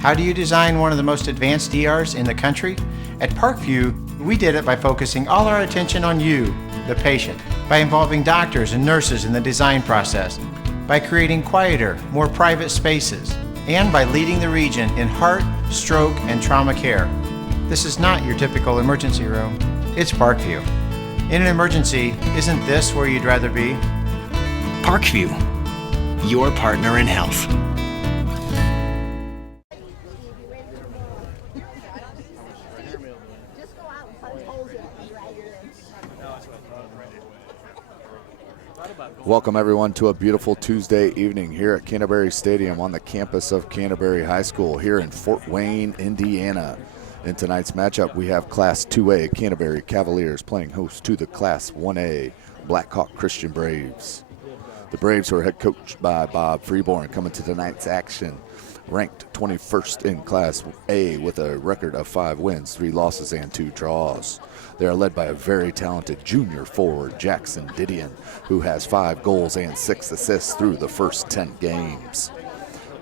How do you design one of the most advanced ERs in the country? At Parkview, we did it by focusing all our attention on you, the patient, by involving doctors and nurses in the design process, by creating quieter, more private spaces, and by leading the region in heart, stroke, and trauma care. This is not your typical emergency room. It's Parkview. In an emergency, isn't this where you'd rather be? Parkview, your partner in health. Welcome everyone to a beautiful Tuesday evening here at Canterbury Stadium on the campus of Canterbury High School here in Fort Wayne, Indiana. In tonight's matchup, we have Class 2A Canterbury Cavaliers playing host to the Class 1A Blackhawk Christian Braves. The Braves, who are head coached by Bob Freeborn, coming to tonight's action ranked 21st in Class A with a record of 5 wins, 3 losses, and 2 draws. They are led by a very talented junior forward, Jackson Didion, who has 5 goals and 6 assists through the first 10 games.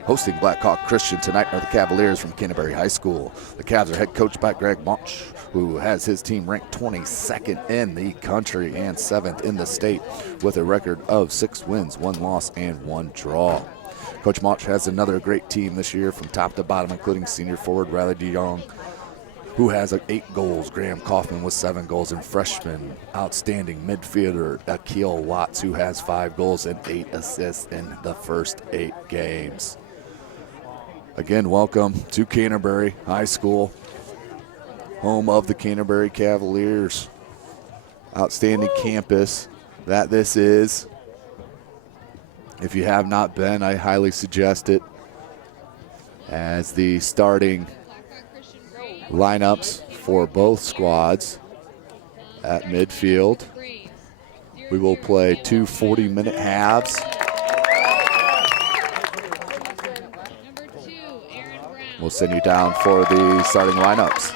Hosting Blackhawk Christian tonight are the Cavaliers from Canterbury High School. The Cavs are head coached by Greg Monch, who has his team ranked 22nd in the country and 7th in the state with a record of 6 wins, 1 loss, and 1 draw. Coach Monch has another great team this year from top to bottom, including senior forward Riley DeYoung, who has 8 goals, Graham Kaufman with 7 goals, and freshman outstanding midfielder Akil Watts, who has 5 goals and 8 assists in the first 8 games. Again, welcome to Canterbury High School, home of the Canterbury Cavaliers. Outstanding campus that this is. If you have not been, I highly suggest it, as the starting lineups for both squads at midfield. We will play 2 40-minute halves. We'll send you down for the starting lineups.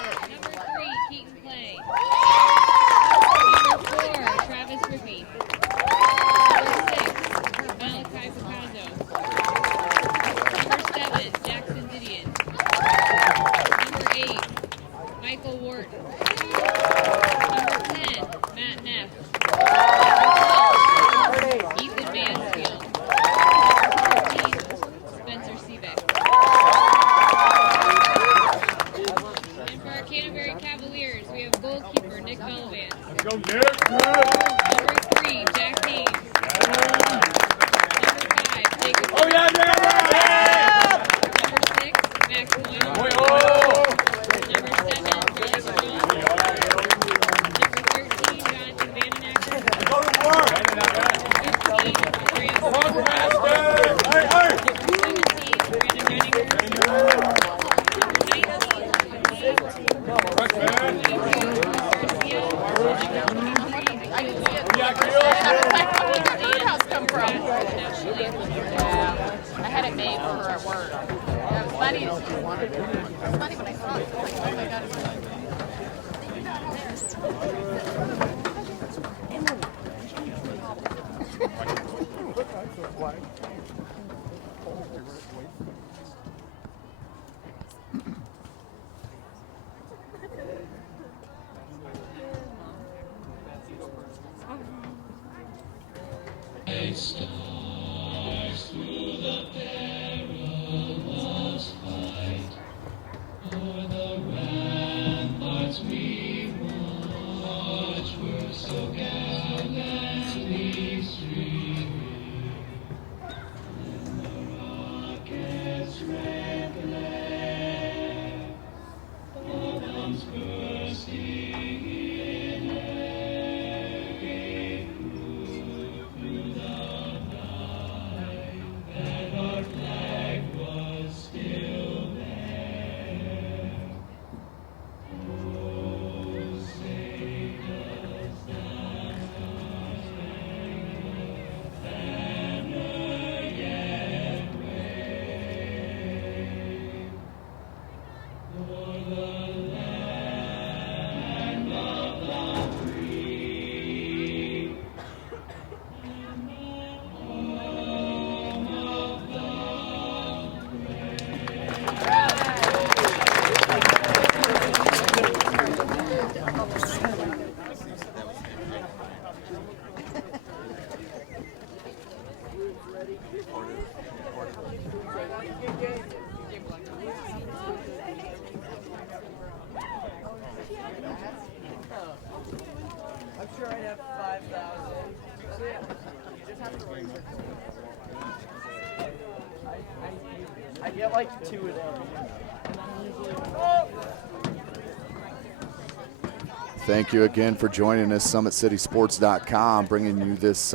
Thank you again for joining us. SummitCitySports.com bringing you this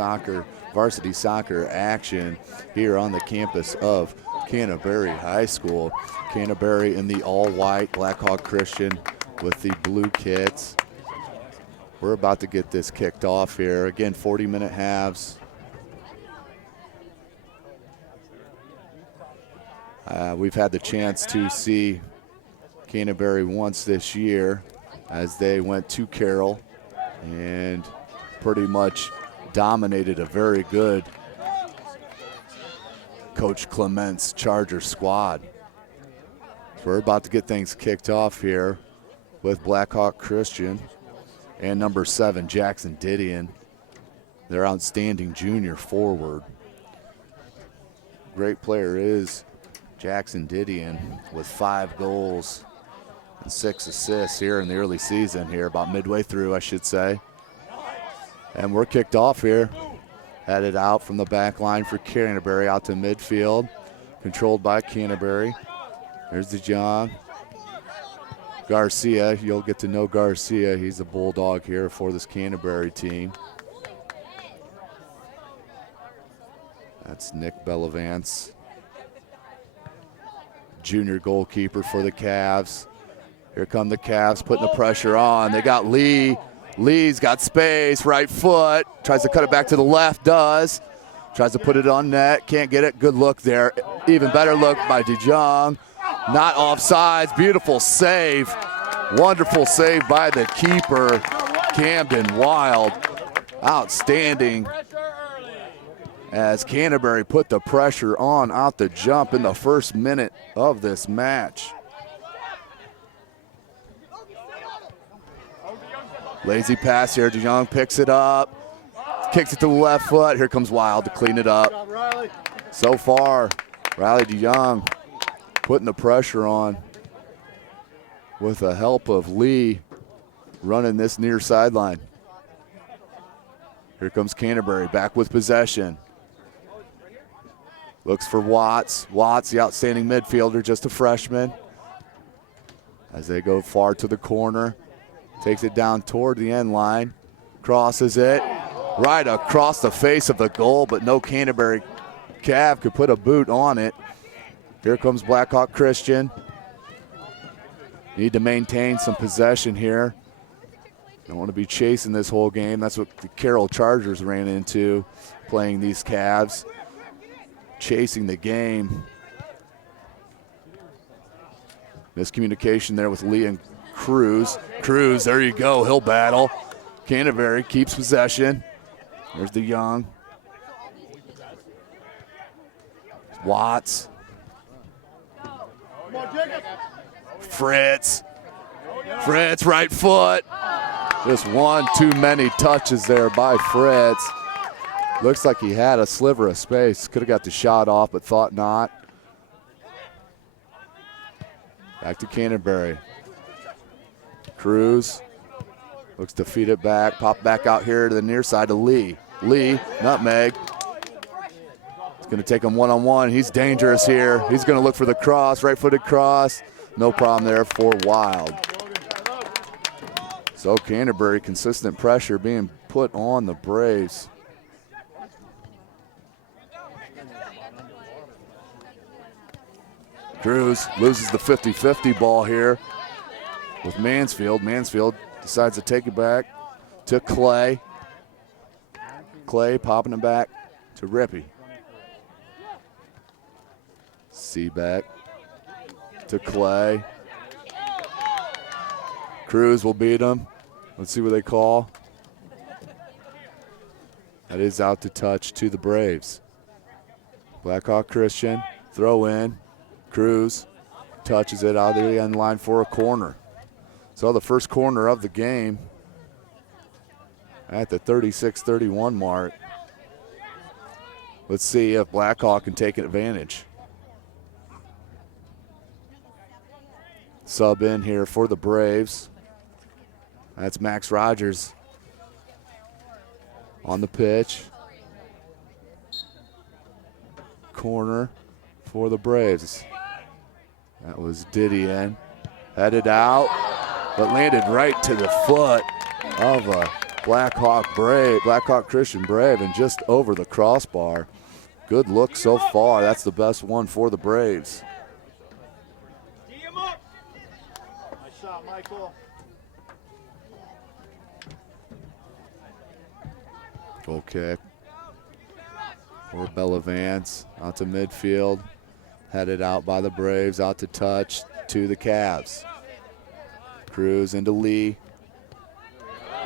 varsity soccer action here on the campus of Canterbury High School. Canterbury in the all-white, Blackhawk Christian with the blue kits. We're about to get this kicked off here. Again, 40-minute halves. We've had the chance to see Canterbury once this year as they went to Carroll and pretty much dominated a very good Coach Clement's Charger squad. So we're about to get things kicked off here with Blackhawk Christian and number 7, Jackson Didion, their outstanding junior forward. Great player is Jackson Didion with 5 goals and 6 assists here in the early season here, about midway through, I should say. And we're kicked off here. Headed out from the back line for Canterbury out to midfield. Controlled by Canterbury. There's the John. Garcia, you'll get to know Garcia. He's a bulldog here for this Canterbury team. That's Nick Bellavance, junior goalkeeper for the Cavs. Here come the Cavs putting the pressure on. They got Lee. Lee's got space, right foot. Tries to cut it back to the left, does. Tries to put it on net, can't get it. Good look there. Even better look by DeJong. Not offsides, beautiful save. Wonderful save by the keeper, Camden Wild. Outstanding as Canterbury put the pressure on out the jump in the first minute of this match. Lazy pass here. DeJong picks it up, kicks it to the left foot. Here comes Wild to clean it up. So far, Riley DeJong putting the pressure on with the help of Lee running this near sideline. Here comes Canterbury back with possession. Looks for Watts. Watts, the outstanding midfielder, just a freshman. As they go far to the corner. Takes it down toward the end line, crosses it right across the face of the goal, but no Canterbury Cav could put a boot on it. Here comes Blackhawk Christian. Need to maintain some possession here. Don't want to be chasing this whole game. That's what the Carroll Chargers ran into, playing these Cavs, chasing the game. Miscommunication there with Lee and Cruz. Cruz, there you go, he'll battle. Canterbury keeps possession. There's the Young. Watts. Fritz. Fritz, right foot. Just one too many touches there by Fritz. Looks like he had a sliver of space. Could have got the shot off, but thought not. Back to Canterbury. Cruz looks to feed it back, pop back out here to the near side to Lee. Lee, nutmeg. It's going to take him one-on-one. He's dangerous here. He's going to look for the cross, right-footed cross. No problem there for Wild. So Canterbury, consistent pressure being put on the Braves. Cruz loses the 50-50 ball here with Mansfield. Mansfield decides to take it back to Clay. Clay popping it back to Rippey. Seaback to Clay. Cruz will beat him. Let's see what they call. That is out to touch to the Braves. Blackhawk Christian, throw in. Cruz touches it out of the end line for a corner. So the first corner of the game at the 36-31 mark. Let's see if Blackhawk can take advantage. Sub in here for the Braves. That's Max Rogers on the pitch. Corner for the Braves. That was Didion. Headed out, but landed right to the foot of a Blackhawk Christian Brave, and just over the crossbar. Good look so far. That's the best one for the Braves. Nice shot, Michael. Goal kick for Bella Vance out to midfield. Headed out by the Braves, out to touch to the Cavs. Cruz into Lee.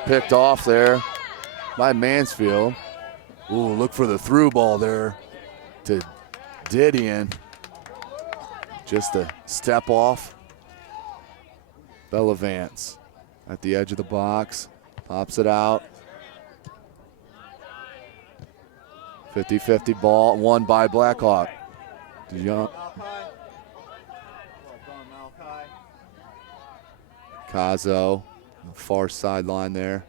Picked off there by Mansfield. Ooh, look for the through ball there to Didion. Just a step off. Bella Vance at the edge of the box. Pops it out. 50-50 ball, won by Blackhawk. DeYoung. Cazo, far sideline there.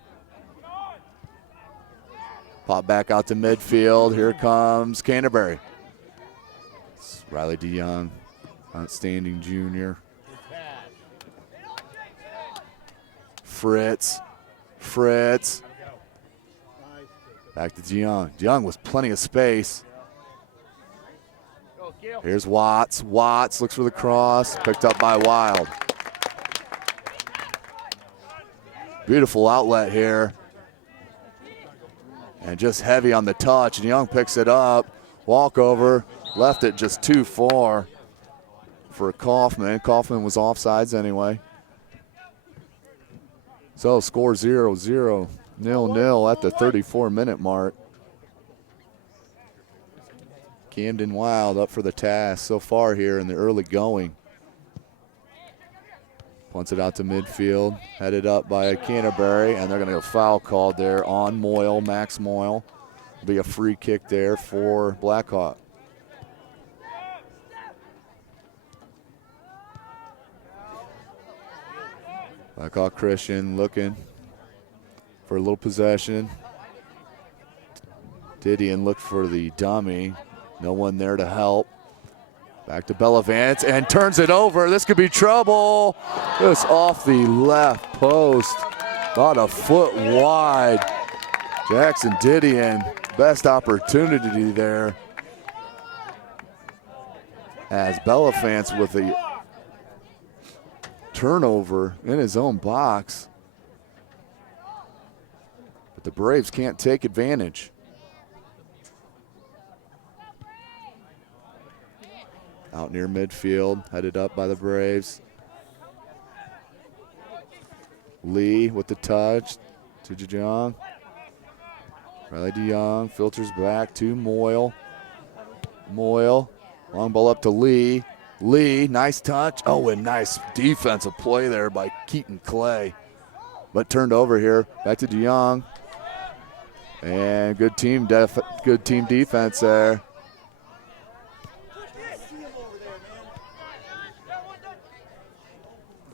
Pop back out to midfield. Here comes Canterbury. It's Riley DeYoung, outstanding junior. Fritz. Back to DeYoung. DeYoung with plenty of space. Here's Watts. Watts looks for the cross. Picked up by Wild. Beautiful outlet here. And just heavy on the touch. And Young picks it up. Walkover. Left it just too far for Kaufman. Kaufman was offsides anyway. So score 0-0. 0-0 at the 34-minute mark. Camden Wild up for the task so far here in the early going. Punts it out to midfield, headed up by Canterbury, and they're going to get a foul called there on Moyle, Max Moyle. It'll be a free kick there for Blackhawk. Blackhawk Christian looking for a little possession. Didion looked for the dummy. No one there to help. Back to Bella Vance and turns it over. This could be trouble. Just off the left post. About a foot wide. Jackson Didion, best opportunity there. As Bella Vance with a turnover in his own box. But the Braves can't take advantage. Out near midfield, headed up by the Braves. Lee with the touch to DeYoung. Riley DeYoung filters back to Moyle. Moyle, long ball up to Lee. Lee, nice touch. Oh, and nice defensive play there by Keaton Clay. But turned over here, back to DeYoung. And good team defense there.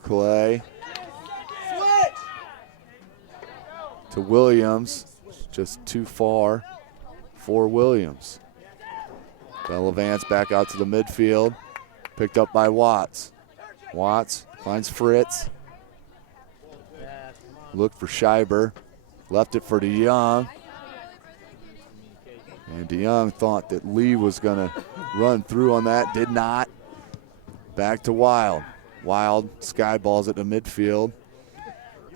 Clay to Williams, just too far for Williams. Bella Vance back out to the midfield, picked up by Watts. Watts finds Fritz. Looked for Scheiber, left it for DeYoung. And DeYoung thought that Lee was gonna run through on that, did not. Back to Wild. Wild sky balls at the midfield,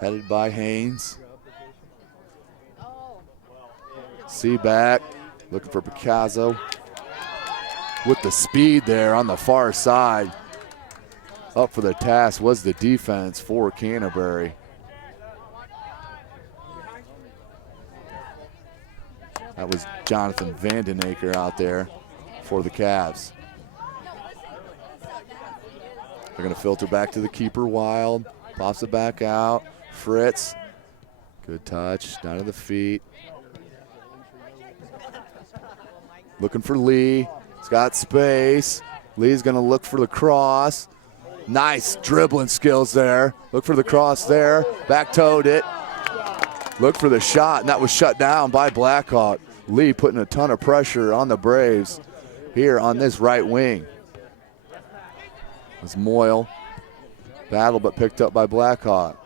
headed by Haynes. Seaback looking for Picasso. With the speed there on the far side. Up for the task was the defense for Canterbury. That was Jonathan Vandenaker out there for the Cavs. They're going to filter back to the keeper, Wild. Pops it back out. Fritz. Good touch. Down to the feet. Looking for Lee. He's got space. Lee's going to look for the cross. Nice dribbling skills there. Look for the cross there. Back-toed it. Look for the shot, and that was shut down by Blackhawk. Lee putting a ton of pressure on the Braves here on this right wing. It's Moyle. Battle but picked up by Blackhawk.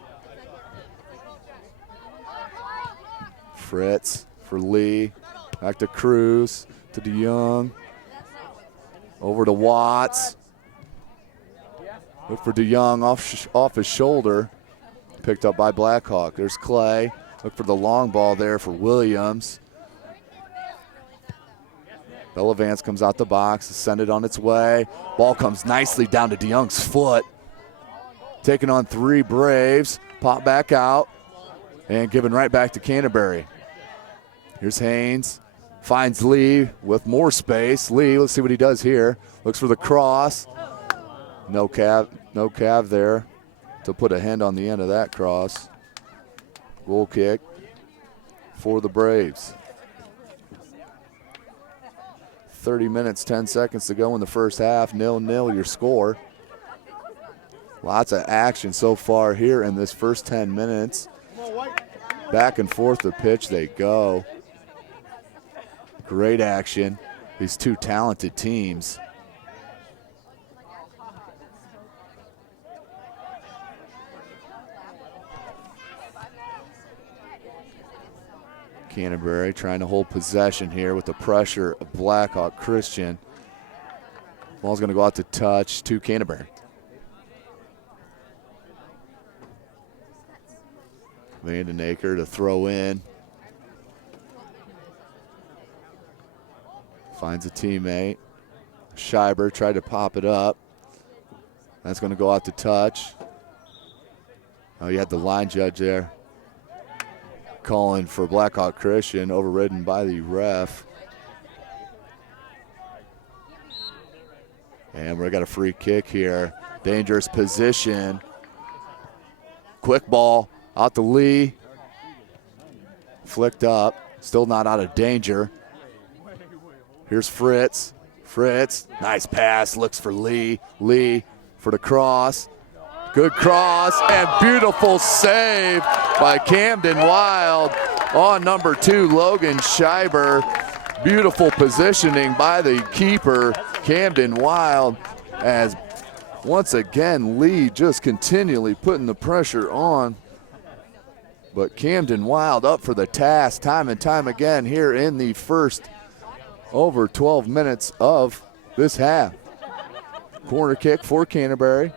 Fritz for Lee. Back to Cruz. To DeYoung. Over to Watts. Look for DeYoung off his shoulder. Picked up by Blackhawk. There's Clay. Look for the long ball there for Williams. Bellavance comes out the box, send it on its way. Ball comes nicely down to DeYoung's foot. Taking on 3 Braves. Pop back out and given right back to Canterbury. Here's Haynes. Finds Lee with more space. Lee, let's see what he does here. Looks for the cross. No calf there to put a hand on the end of that cross. Goal kick for the Braves. 30 minutes, 10 seconds to go in the first half. 0-0 your score. Lots of action so far here in this first 10 minutes. Back and forth the pitch they go. Great action. These two talented teams. Canterbury trying to hold possession here with the pressure of Blackhawk Christian. Ball's going to go out to touch to Canterbury. Vandenaker to throw in. Finds a teammate. Schreiber tried to pop it up. That's going to go out to touch. Oh, you had the line judge there calling for Blackhawk Christian, overridden by the ref. And we got a free kick here. Dangerous position. Quick ball out to Lee. Flicked up. Still not out of danger. Here's Fritz. Fritz, nice pass, looks for Lee. Lee for the cross. Good cross and beautiful save by Camden Wild on number 2, Logan Schreiber. Beautiful positioning by the keeper, Camden Wild, as once again Lee just continually putting the pressure on. But Camden Wild up for the task time and time again here in the first over 12 minutes of this half. Corner kick for Canterbury.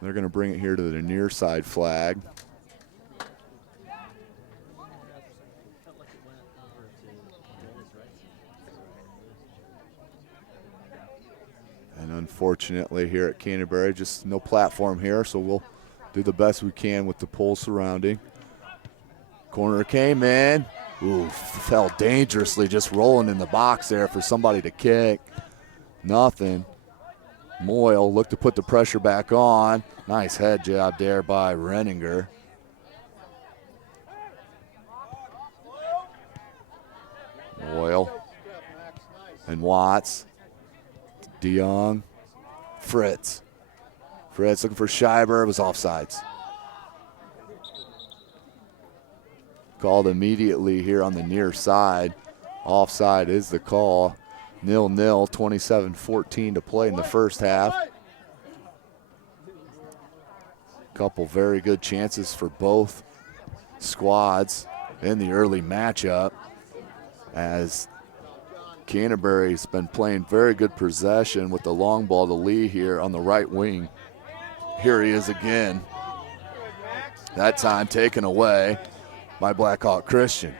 They're going to bring it here to the near side flag. And unfortunately here at Canterbury, just no platform here, so we'll do the best we can with the pole surrounding. Corner came in. Ooh, fell dangerously, just rolling in the box there for somebody to kick. Nothing. Moyle looked to put the pressure back on. Nice head job there by Renninger. Moyle and Watts. DeYoung. Fritz. Fritz looking for Schreiber. It was offsides. Called immediately here on the near side. Offside is the call. 0-0, 27-14 to play in the first half. Couple very good chances for both squads in the early matchup, as Canterbury's been playing very good possession with the long ball to Lee here on the right wing. Here he is again. That time taken away by Blackhawk Christian.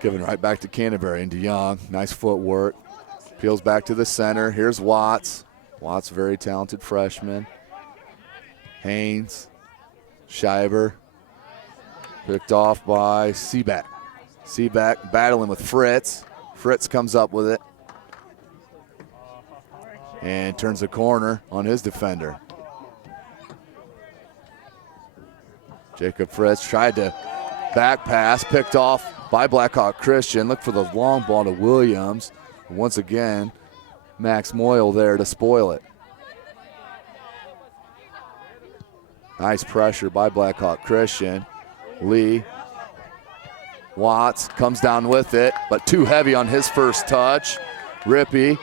Given right back to Canterbury and DeYoung. Nice footwork. Peels back to the center. Here's Watts. Watts, very talented freshman. Haynes. Schreiber. Picked off by Seaback. Seaback battling with Fritz. Fritz comes up with it. And turns the corner on his defender. Jacob Fritz tried to back pass. Picked off by Blackhawk Christian. Look for the long ball to Williams. Once again, Max Moyle there to spoil it. Nice pressure by Blackhawk Christian. Lee. Watts comes down with it, but too heavy on his first touch. Rippey,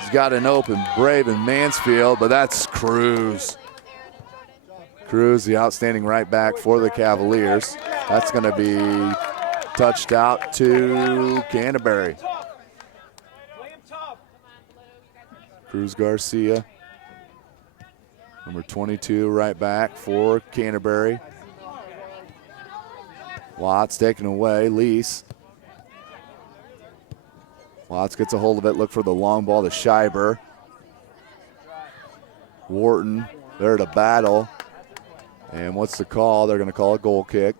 he's got an open Brave in Mansfield, but that's Cruz. Cruz, the outstanding right back for the Cavaliers. That's going to be touched out to Canterbury. Cruz Garcia, number 22, right back for Canterbury. Watts taken away, Lease. Watts gets a hold of it, look for the long ball to Scheiber. Wharton there to battle. And what's the call? They're going to call a goal kick.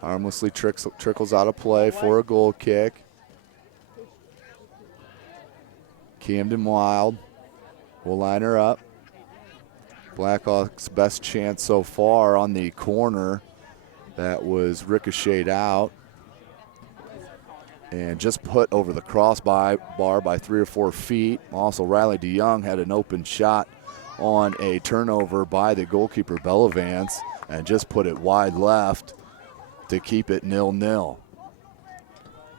Harmlessly trickles out of play for a goal kick. Camden Wild will line her up. Blackhawks' best chance so far on the corner that was ricocheted out and just put over the crossbar by 3 or 4 feet. Also, Riley DeYoung had an open shot on a turnover by the goalkeeper Bellavance and just put it wide left to keep it 0-0.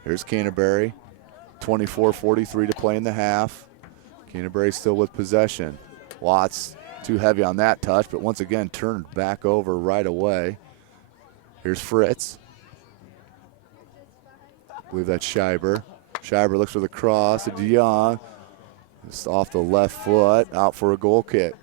Here's Canterbury, 24:43 to play in the half. Canterbury still with possession. Watts too heavy on that touch, but once again turned back over right away. Here's Fritz. I believe that's Scheiber. Scheiber looks for the cross to DeYoung. Just off the left foot, out for a goal kick.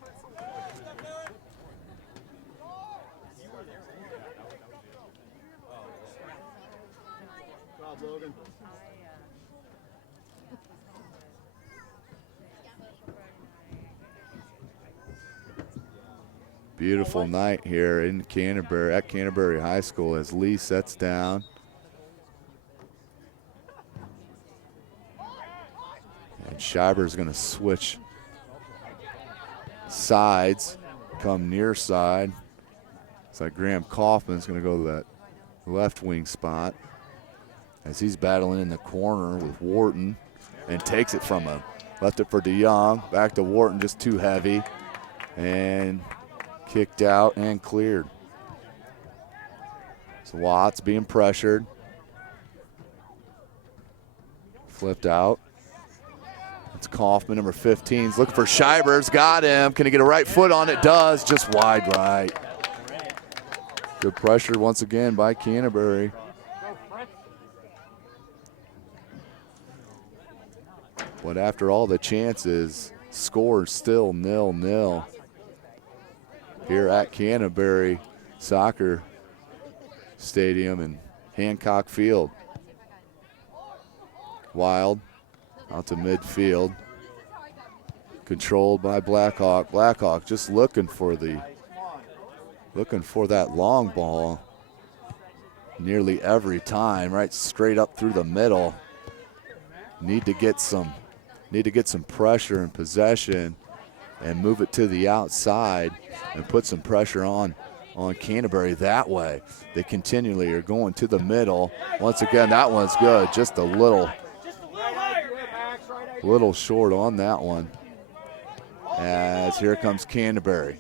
Beautiful night here in Canterbury, at Canterbury High School, as Lee sets down. And Scheiber's going to switch sides, come near side. It's like Graham Kaufman's going to go to that left wing spot as he's battling in the corner with Wharton and takes it from him. Left it for DeYoung, back to Wharton, just too heavy. And kicked out and cleared. So Watts being pressured. Flipped out. It's Kaufman, number 15. He's looking for Scheiber's. Got him. Can he get a right foot on it? Does. Just wide right. Good pressure once again by Canterbury. But after all the chances, score still 0-0. Here at Canterbury Soccer Stadium and Hancock Field. Wild out to midfield. Controlled by Blackhawk. Blackhawk just looking for that long ball nearly every time, right straight up through the middle. Need to get some pressure and possession and move it to the outside and put some pressure on Canterbury that way. They continually are going to the middle. Once again, that one's good. Just a little short on that one. As here comes Canterbury.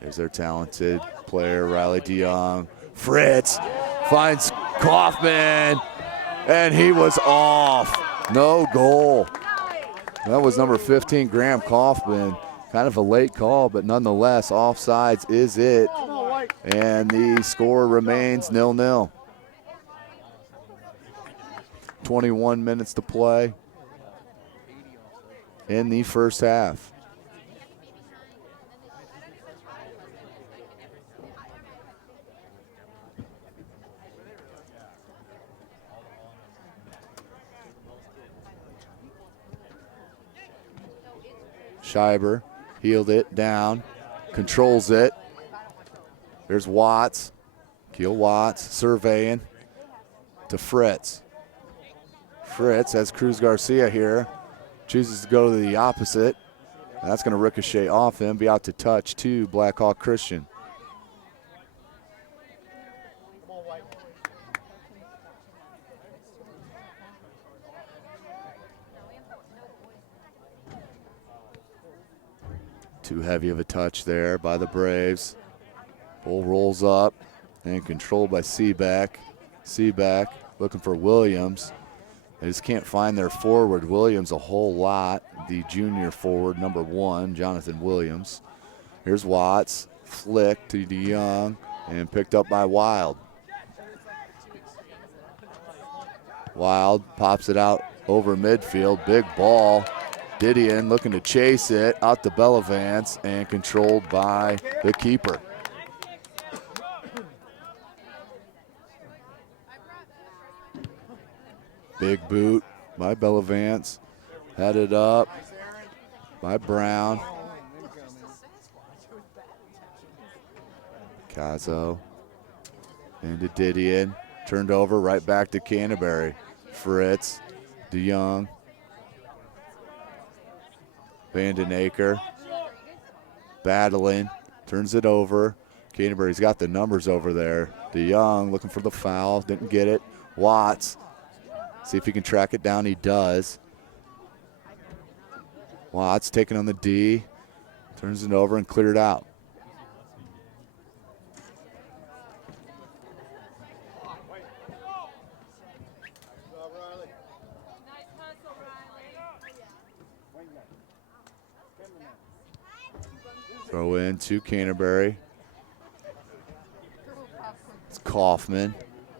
There's their talented player, Riley DeYoung. Fritz finds Kaufman, and he was off. No goal. That was number 15, Graham Kaufman. Kind of a late call, but nonetheless, offsides is it. And the score remains 0-0. 21 minutes to play in the first half. Scheiber heeled it down, controls it. There's Watts, Keel Watts surveying to Fritz. Fritz has Cruz Garcia here, chooses to go to the opposite. And that's going to ricochet off him, be out to touch to Blackhawk Christian. Too heavy of a touch there by the Braves. Bull rolls up and controlled by Seaback. Seaback looking for Williams. They just can't find their forward, Williams, a whole lot. The junior forward, number 1, Jonathan Williams. Here's Watts, flick to DeYoung, and picked up by Wild. Wild pops it out over midfield, big ball. Didion looking to chase it, out to Bellavance, and controlled by the keeper. Big boot by Bellavance, headed up by Brown. Cazzo into Didion, turned over right back to Canterbury. Fritz, DeYoung, Vandenaker, battling, turns it over. Canterbury's got the numbers over there. DeYoung looking for the foul, didn't get it. Watts, see if he can track it down, he does. Watts taking on the D, turns it over and cleared out. Throw in to Canterbury. It's Kaufman,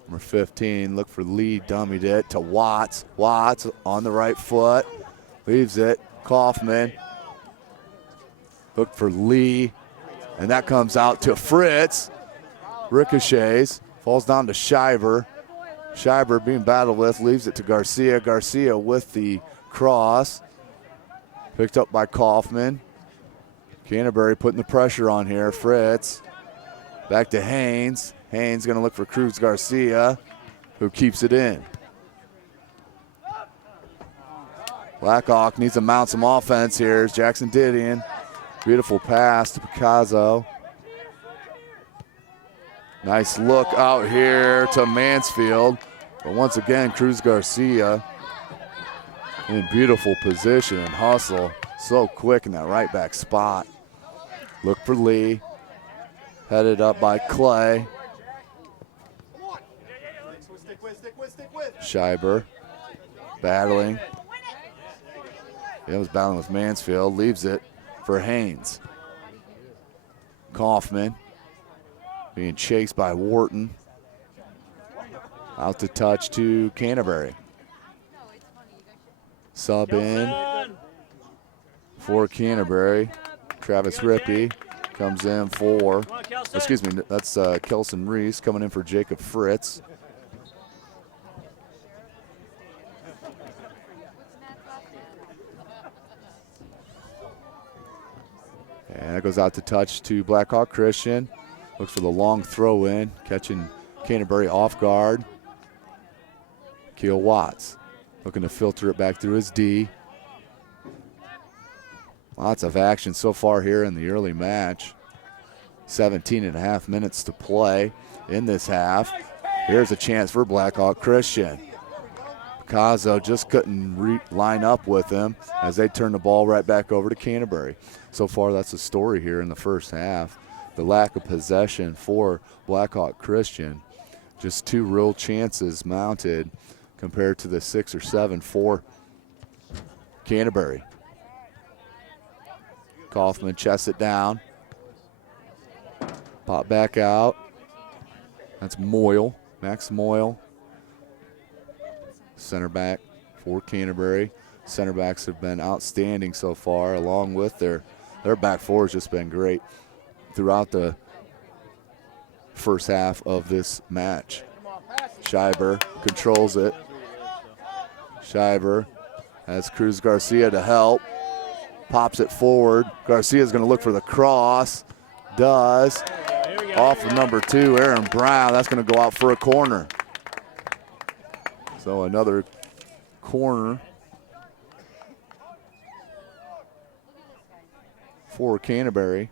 number 15. Look for Lee, dummied it to Watts. Watts on the right foot, leaves it. Kaufman. Look for Lee, and that comes out to Fritz. Ricochets, falls down to Shiver. Shiver being battled with, leaves it to Garcia. Garcia with the cross. Picked up by Kaufman. Canterbury putting the pressure on here. Fritz back to Haynes. Haynes going to look for Cruz Garcia, who keeps it in. Blackhawk needs to mount some offense here. Here's Jackson Didion. Beautiful pass to Picasso. Nice look out here to Mansfield. But once again, Cruz Garcia in beautiful position and hustle. So quick in that right back spot. Look for Lee. Headed up by Clay. Scheiber battling. He was battling with Mansfield. Leaves it for Haynes. Kaufman being chased by Wharton. Out to touch to Canterbury. Sub in for Canterbury. Travis Rippey comes in for, excuse me, that's Kelson Reese coming in for Jacob Fritz. And that goes out to touch to Blackhawk Christian. Looks for the long throw in, catching Canterbury off guard. Keel Watts looking to filter it back through his D. Lots of action so far here in the early match. 17 and a half minutes to play in this half. Here's a chance for Blackhawk Christian. Picasso just couldn't line up with him as they turn the ball right back over to Canterbury. So far, that's the story here in the first half. The lack of possession for Blackhawk Christian. Just 2 real chances mounted compared to the 6 or 7 for Canterbury. Kaufman chests it down. Pop back out. That's Moyle, Max Moyle. Center back for Canterbury. Center backs have been outstanding so far, along with their back four has just been great throughout the first half of this match. Scheiber controls it. Scheiber has Cruz Garcia to help. Pops it forward. Garcia's going to look for the cross. Does. Off of number 2, Aaron Brown. That's going to go out for a corner. So another corner for Canterbury.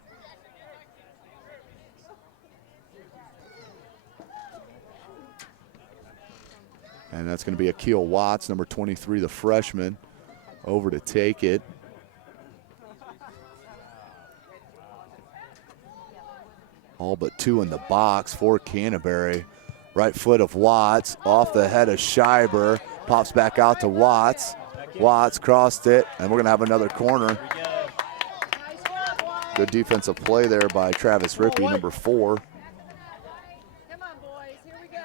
And that's going to be Akeel Watts, number 23, the freshman, over to take it. All but 2 in the box for Canterbury. Right foot of Watts, off the head of Scheiber, pops back out to Watts. Watts crossed it, and we're gonna have another corner. Good defensive play there by Travis Rippey, number 4. Come on, boys, here we go.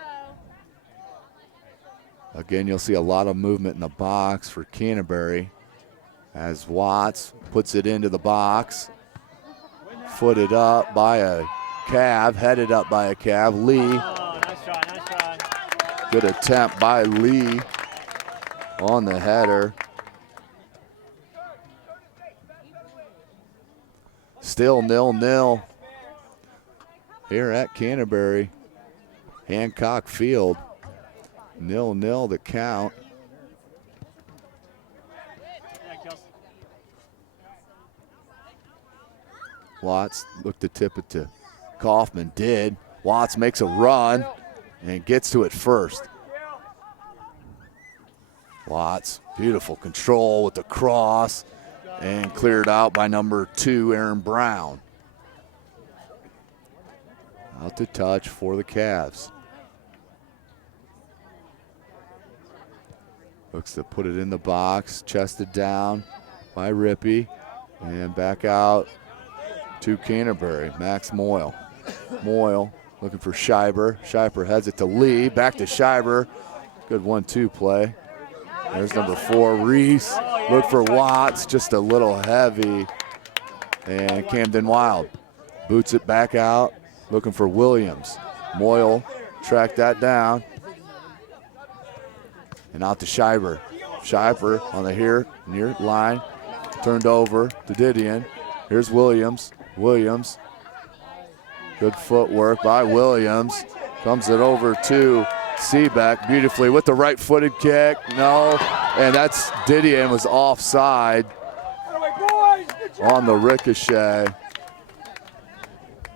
Again, you'll see a lot of movement in the box for Canterbury as Watts puts it into the box. Footed up by a Cav, headed up by a Cav. Lee. Oh, nice try, nice try. Good attempt by Lee on the header. Still 0-0 here at Canterbury. Hancock Field. 0-0 the count. Watts looked to tip it to Kaufman, did. Watts makes a run and gets to it first. Watts, beautiful control with the cross and cleared out by number 2, Aaron Brown. Out to touch for the Cavs. Looks to put it in the box, chested down by Rippey, and back out to Canterbury, Max Moyle. Moyle looking for Scheiber. Scheiber heads it to Lee, back to Scheiber. Good 1-2 play. There's number 4, Reese. Look for Watts, just a little heavy. And Camden Wild boots it back out, looking for Williams. Moyle tracked that down. And out to Scheiber. Scheiber on the near line. Turned over to Didion. Here's Williams. Williams. Good footwork by Williams. Comes it over to Seebeck beautifully with the right-footed kick. No, and that's Didion was offside on the ricochet.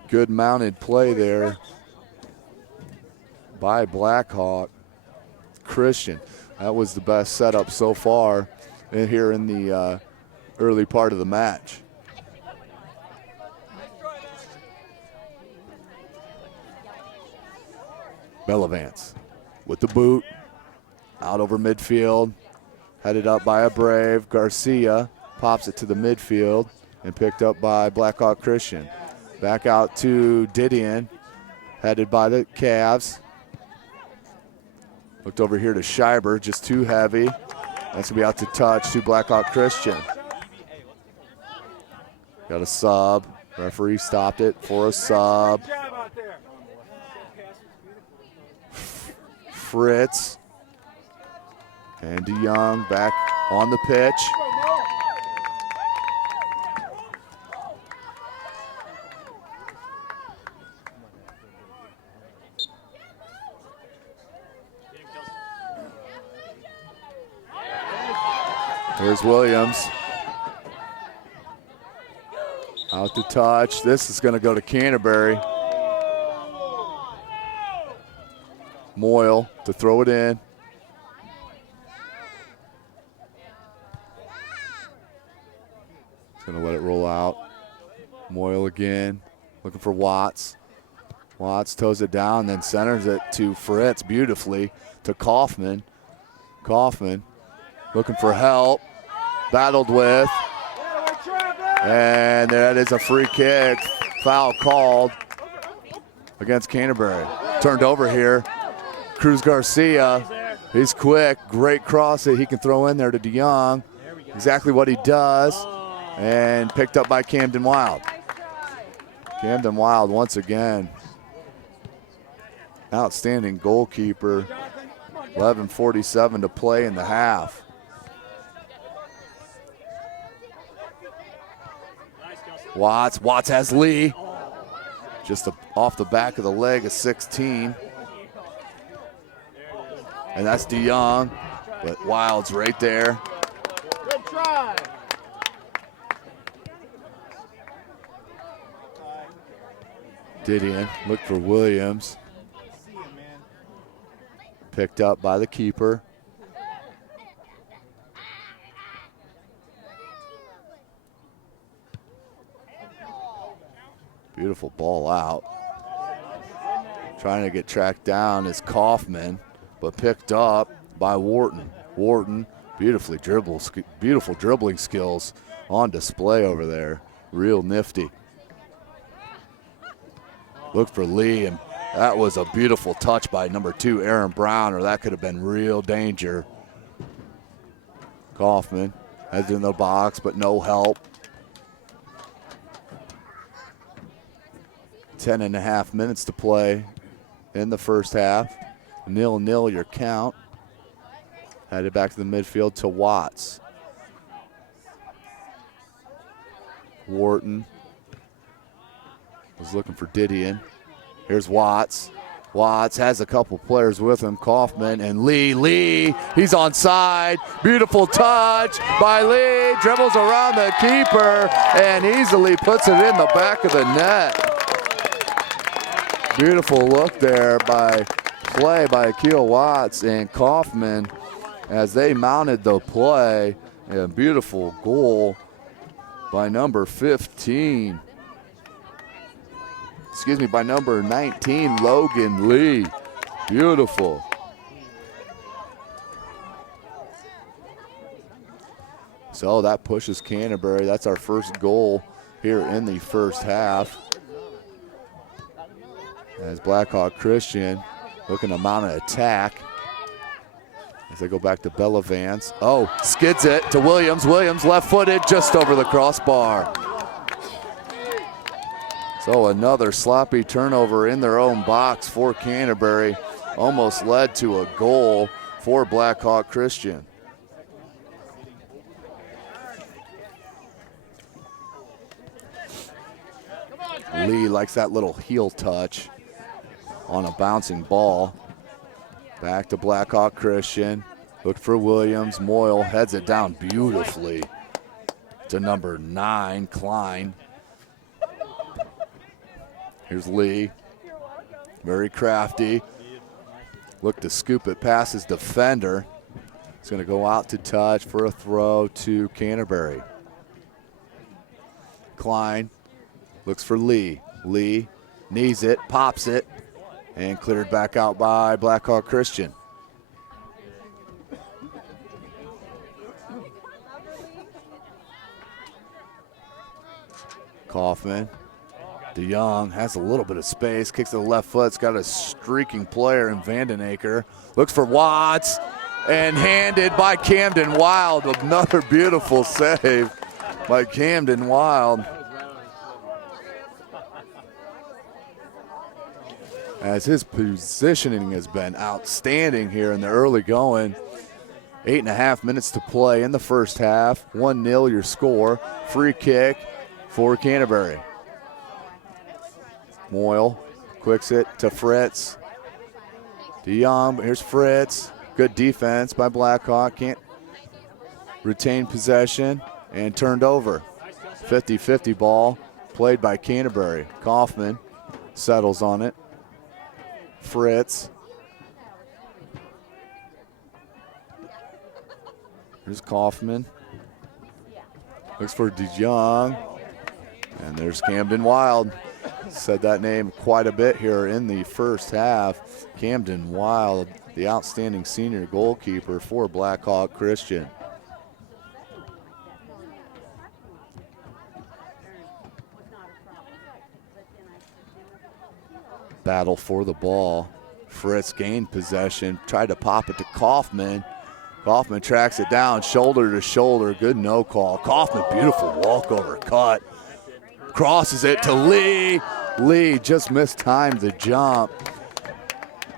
Good mounted play there by Blackhawk. Christian, that was the best setup so far here in the early part of the match. Bellavance with the boot, out over midfield, headed up by a Brave. Garcia pops it to the midfield and picked up by Blackhawk Christian. Back out to Didion, headed by the Cavs. Looked over here to Scheiber, just too heavy. That's gonna be out to touch to Blackhawk Christian. Got a sub, referee stopped it for a sub. Fritz and DeYoung back on the pitch. Here's Williams. Out to touch. This is going to go to Canterbury. Moyle to throw it in. He's going to let it roll out. Moyle again, looking for Watts. Watts toes it down, then centers it to Fritz beautifully to Kaufman. Kaufman looking for help, battled with, and that is a free kick. Foul called against Canterbury. Turned over here. Cruz Garcia, he's quick, great cross that he can throw in there to DeYoung. Exactly what he does, and picked up by Camden Wild. Camden Wild once again. Outstanding goalkeeper. 11:47 to play in the half. Watts has Lee. Just off the back of the leg of 16. And that's DeYoung, but Wild's right there. Good try. Didion looked for Williams. Picked up by the keeper. Beautiful ball out. Trying to get tracked down is Kaufman, but picked up by Wharton. Wharton, beautiful dribbling skills on display over there. Real nifty. Look for Lee, and that was a beautiful touch by number 2, Aaron Brown, or that could have been real danger. Kaufman heads in the box, but no help. 10.5 minutes to play in the first half. 0-0 your count. Headed back to the midfield to Watts. Wharton was looking for Didion. Here's Watts. Watts has a couple players with him, Kaufman and Lee. Lee, he's onside. Beautiful touch by Lee. Dribbles around the keeper and easily puts it in the back of the net. Beautiful look there by play by Akil Watts and Kaufman as they mounted the play. A beautiful goal by number 15. Excuse me, by number 19, Logan Lee. Beautiful. So that pushes Canterbury. That's our first goal here in the first half. As Blackhawk Christian looking to mount an attack. As they go back to Bellavance. Oh, skids it to Williams. Williams left-footed just over the crossbar. So another sloppy turnover in their own box for Canterbury. Almost led to a goal for Blackhawk Christian. Lee likes that little heel touch on a bouncing ball. Back to Blackhawk Christian. Look for Williams. Moyle heads it down beautifully to number 9, Klein. Here's Lee. Very crafty. Look to scoop it past his defender. It's going to go out to touch for a throw to Canterbury. Klein looks for Lee. Lee knees it, pops it, and cleared back out by Blackhawk Christian. Kaufman. DeYoung has a little bit of space, kicks to the left foot. It's got a streaking player in Vandenacre. Looks for Watts, and handed by Camden Wild. Another beautiful save by Camden Wild. As his positioning has been outstanding here in the early going. 8.5 minutes to play in the first half. 1-0 your score. Free kick for Canterbury. Moyle quicks it to Fritz. DeYoung, here's Fritz. Good defense by Blackhawk. Can't retain possession and turned over. 50-50 ball played by Canterbury. Kaufman settles on it. Fritz. Here's Kaufman. Looks for DeYoung. And there's Camden Wild. Said that name quite a bit here in the first half. Camden Wild, the outstanding senior goalkeeper for Blackhawk Christian. Battle for the ball. Fritz gained possession, tried to pop it to Kaufman. Kaufman tracks it down, shoulder to shoulder. Good no call. Kaufman, beautiful walkover cut. Crosses it to Lee. Lee just mistimed the jump.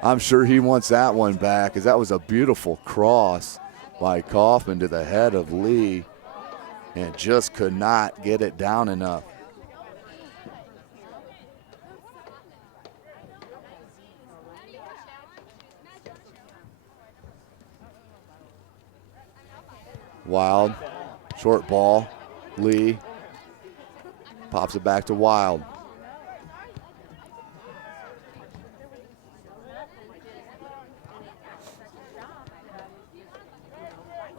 I'm sure he wants that one back, as that was a beautiful cross by Kaufman to the head of Lee and just could not get it down enough. Wild, short ball, Lee pops it back to Wild.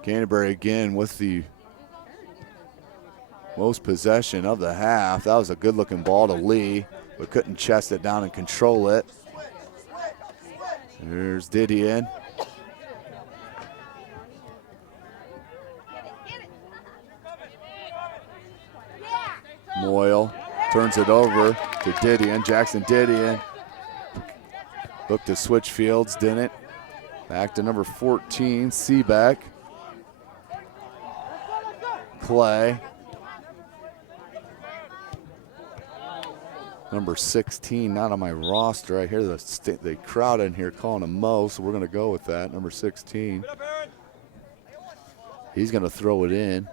Canterbury again with the most possession of the half. That was a good looking ball to Lee, but couldn't chest it down and control it. There's Didion. Moyle turns it over to Didion. Jackson Didion. Looked to switch fields, didn't. Back to number 14, Seabeck. Clay. Number 16, not on my roster. I hear the crowd in here calling him Mo, so we're going to go with that. Number 16. He's going to throw it in.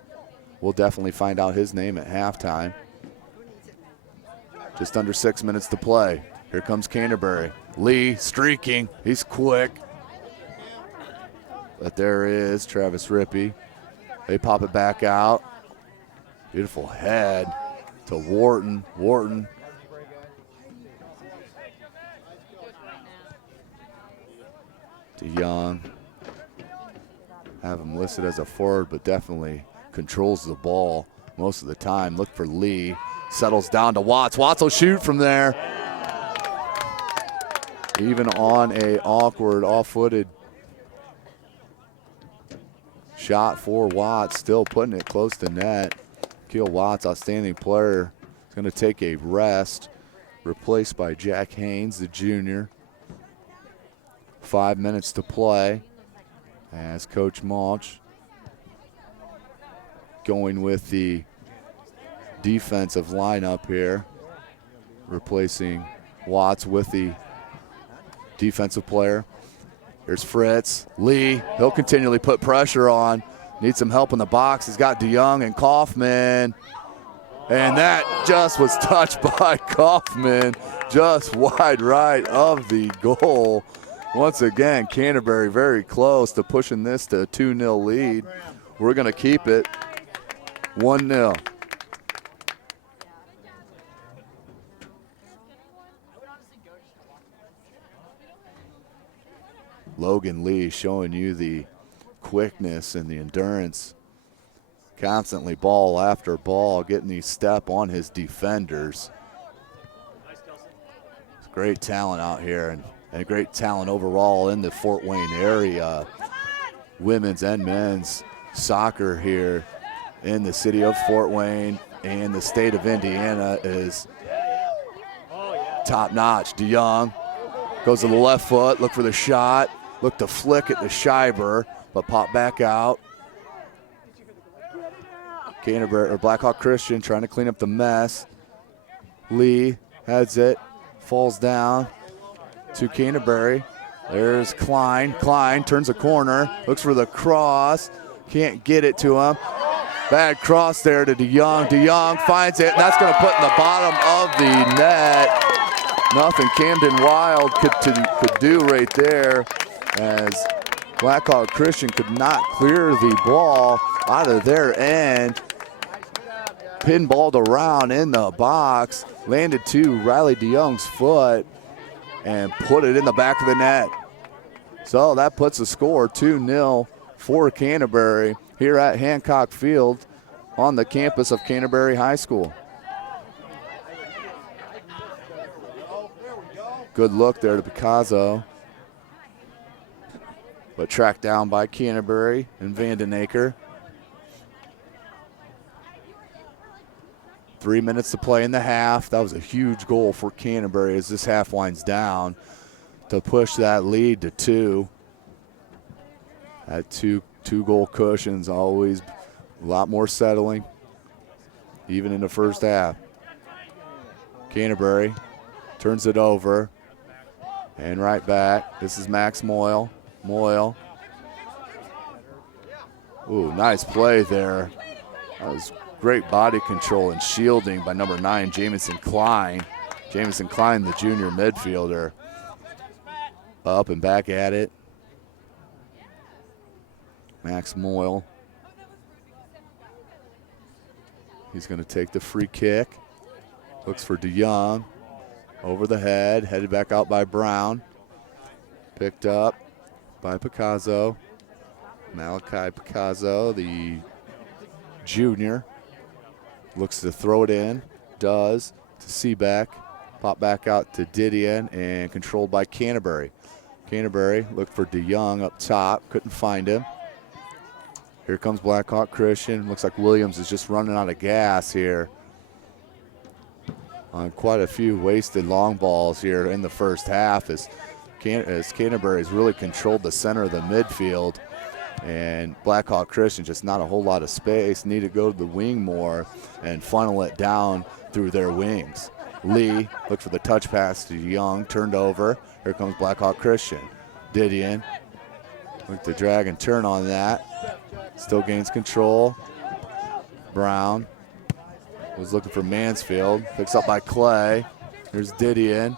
We'll definitely find out his name at halftime. Just under 6 minutes to play. Here comes Canterbury. Lee streaking. He's quick. But there is Travis Rippey. They pop it back out. Beautiful head to Wharton. Wharton. To Young. Have him listed as a forward, but definitely controls the ball most of the time. Look for Lee. Settles down to Watts. Watts will shoot from there. Even on a awkward, off-footed shot for Watts, still putting it close to net. Keel Watts, outstanding player, is going to take a rest, replaced by Jack Haynes, the junior. 5 minutes to play as Coach Malch going with the defensive lineup here, replacing Watts with the defensive player. Here's Fritz. Lee, he'll continually put pressure on. Needs some help in the box. He's got DeYoung and Kaufman. And that just was touched by Kaufman, just wide right of the goal. Once again, Canterbury very close to pushing this to a 2-0 lead. We're going to keep it 1-0. Logan Lee showing you the quickness and the endurance. Constantly ball after ball, getting the step on his defenders. It's great talent out here and great talent overall in the Fort Wayne area. Women's and men's soccer here in the city of Fort Wayne and the state of Indiana is top notch. DeYoung goes to the left foot, look for the shot. Look to flick at the Scheiber, but pop back out. Canterbury or Blackhawk Christian trying to clean up the mess. Lee heads it, falls down to Canterbury. There's Klein. Klein turns a corner, looks for the cross, can't get it to him. Bad cross there to DeYoung. DeYoung finds it, and that's going to put in the bottom of the net. Nothing Camden Wild could do right there, as Blackhawk Christian could not clear the ball out of their end. Pinballed around in the box, landed to Riley DeYoung's foot, and put it in the back of the net. So that puts the score 2-0 for Canterbury here at Hancock Field on the campus of Canterbury High School. Good look there to Picasso, but tracked down by Canterbury and Vandenaker. 3 minutes to play in the half. That was a huge goal for Canterbury as this half winds down to push that lead to 2. At two goal cushions, always a lot more settling, even in the first half. Canterbury turns it over and right back. This is Max Moyle. Moyle. Ooh, nice play there. That was great body control and shielding by number 9, Jamison Klein. Jamison Klein, the junior midfielder. Up and back at it. Max Moyle. He's going to take the free kick. Looks for DeYoung. Over the head, headed back out by Brown. Picked up by Picasso. Malachi Picasso, the junior. Looks to throw it in. Does to Seabeck. Pop back out to Didion and controlled by Canterbury. Canterbury looked for DeYoung up top, couldn't find him. Here comes Blackhawk Christian. Looks like Williams is just running out of gas here on quite a few wasted long balls here in the first half as Canterbury's really controlled the center of the midfield. And Blackhawk Christian just not a whole lot of space. Need to go to the wing more and funnel it down through their wings. Lee looked for the touch pass to Young, turned over. Here comes Blackhawk Christian. Didion looked to drag and turn on that. Still gains control. Brown was looking for Mansfield. Picks up by Clay. Here's Didion.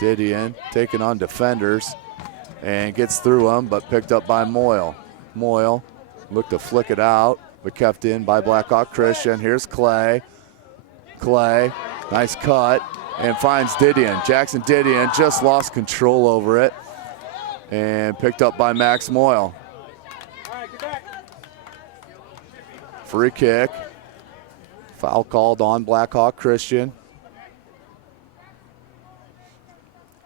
Didion taking on defenders and gets through them, but picked up by Moyle. Moyle looked to flick it out, but kept in by Blackhawk Christian. Here's Clay. Clay, nice cut, and finds Didion. Jackson Didion just lost control over it and picked up by Max Moyle. Free kick. Foul called on Blackhawk Christian.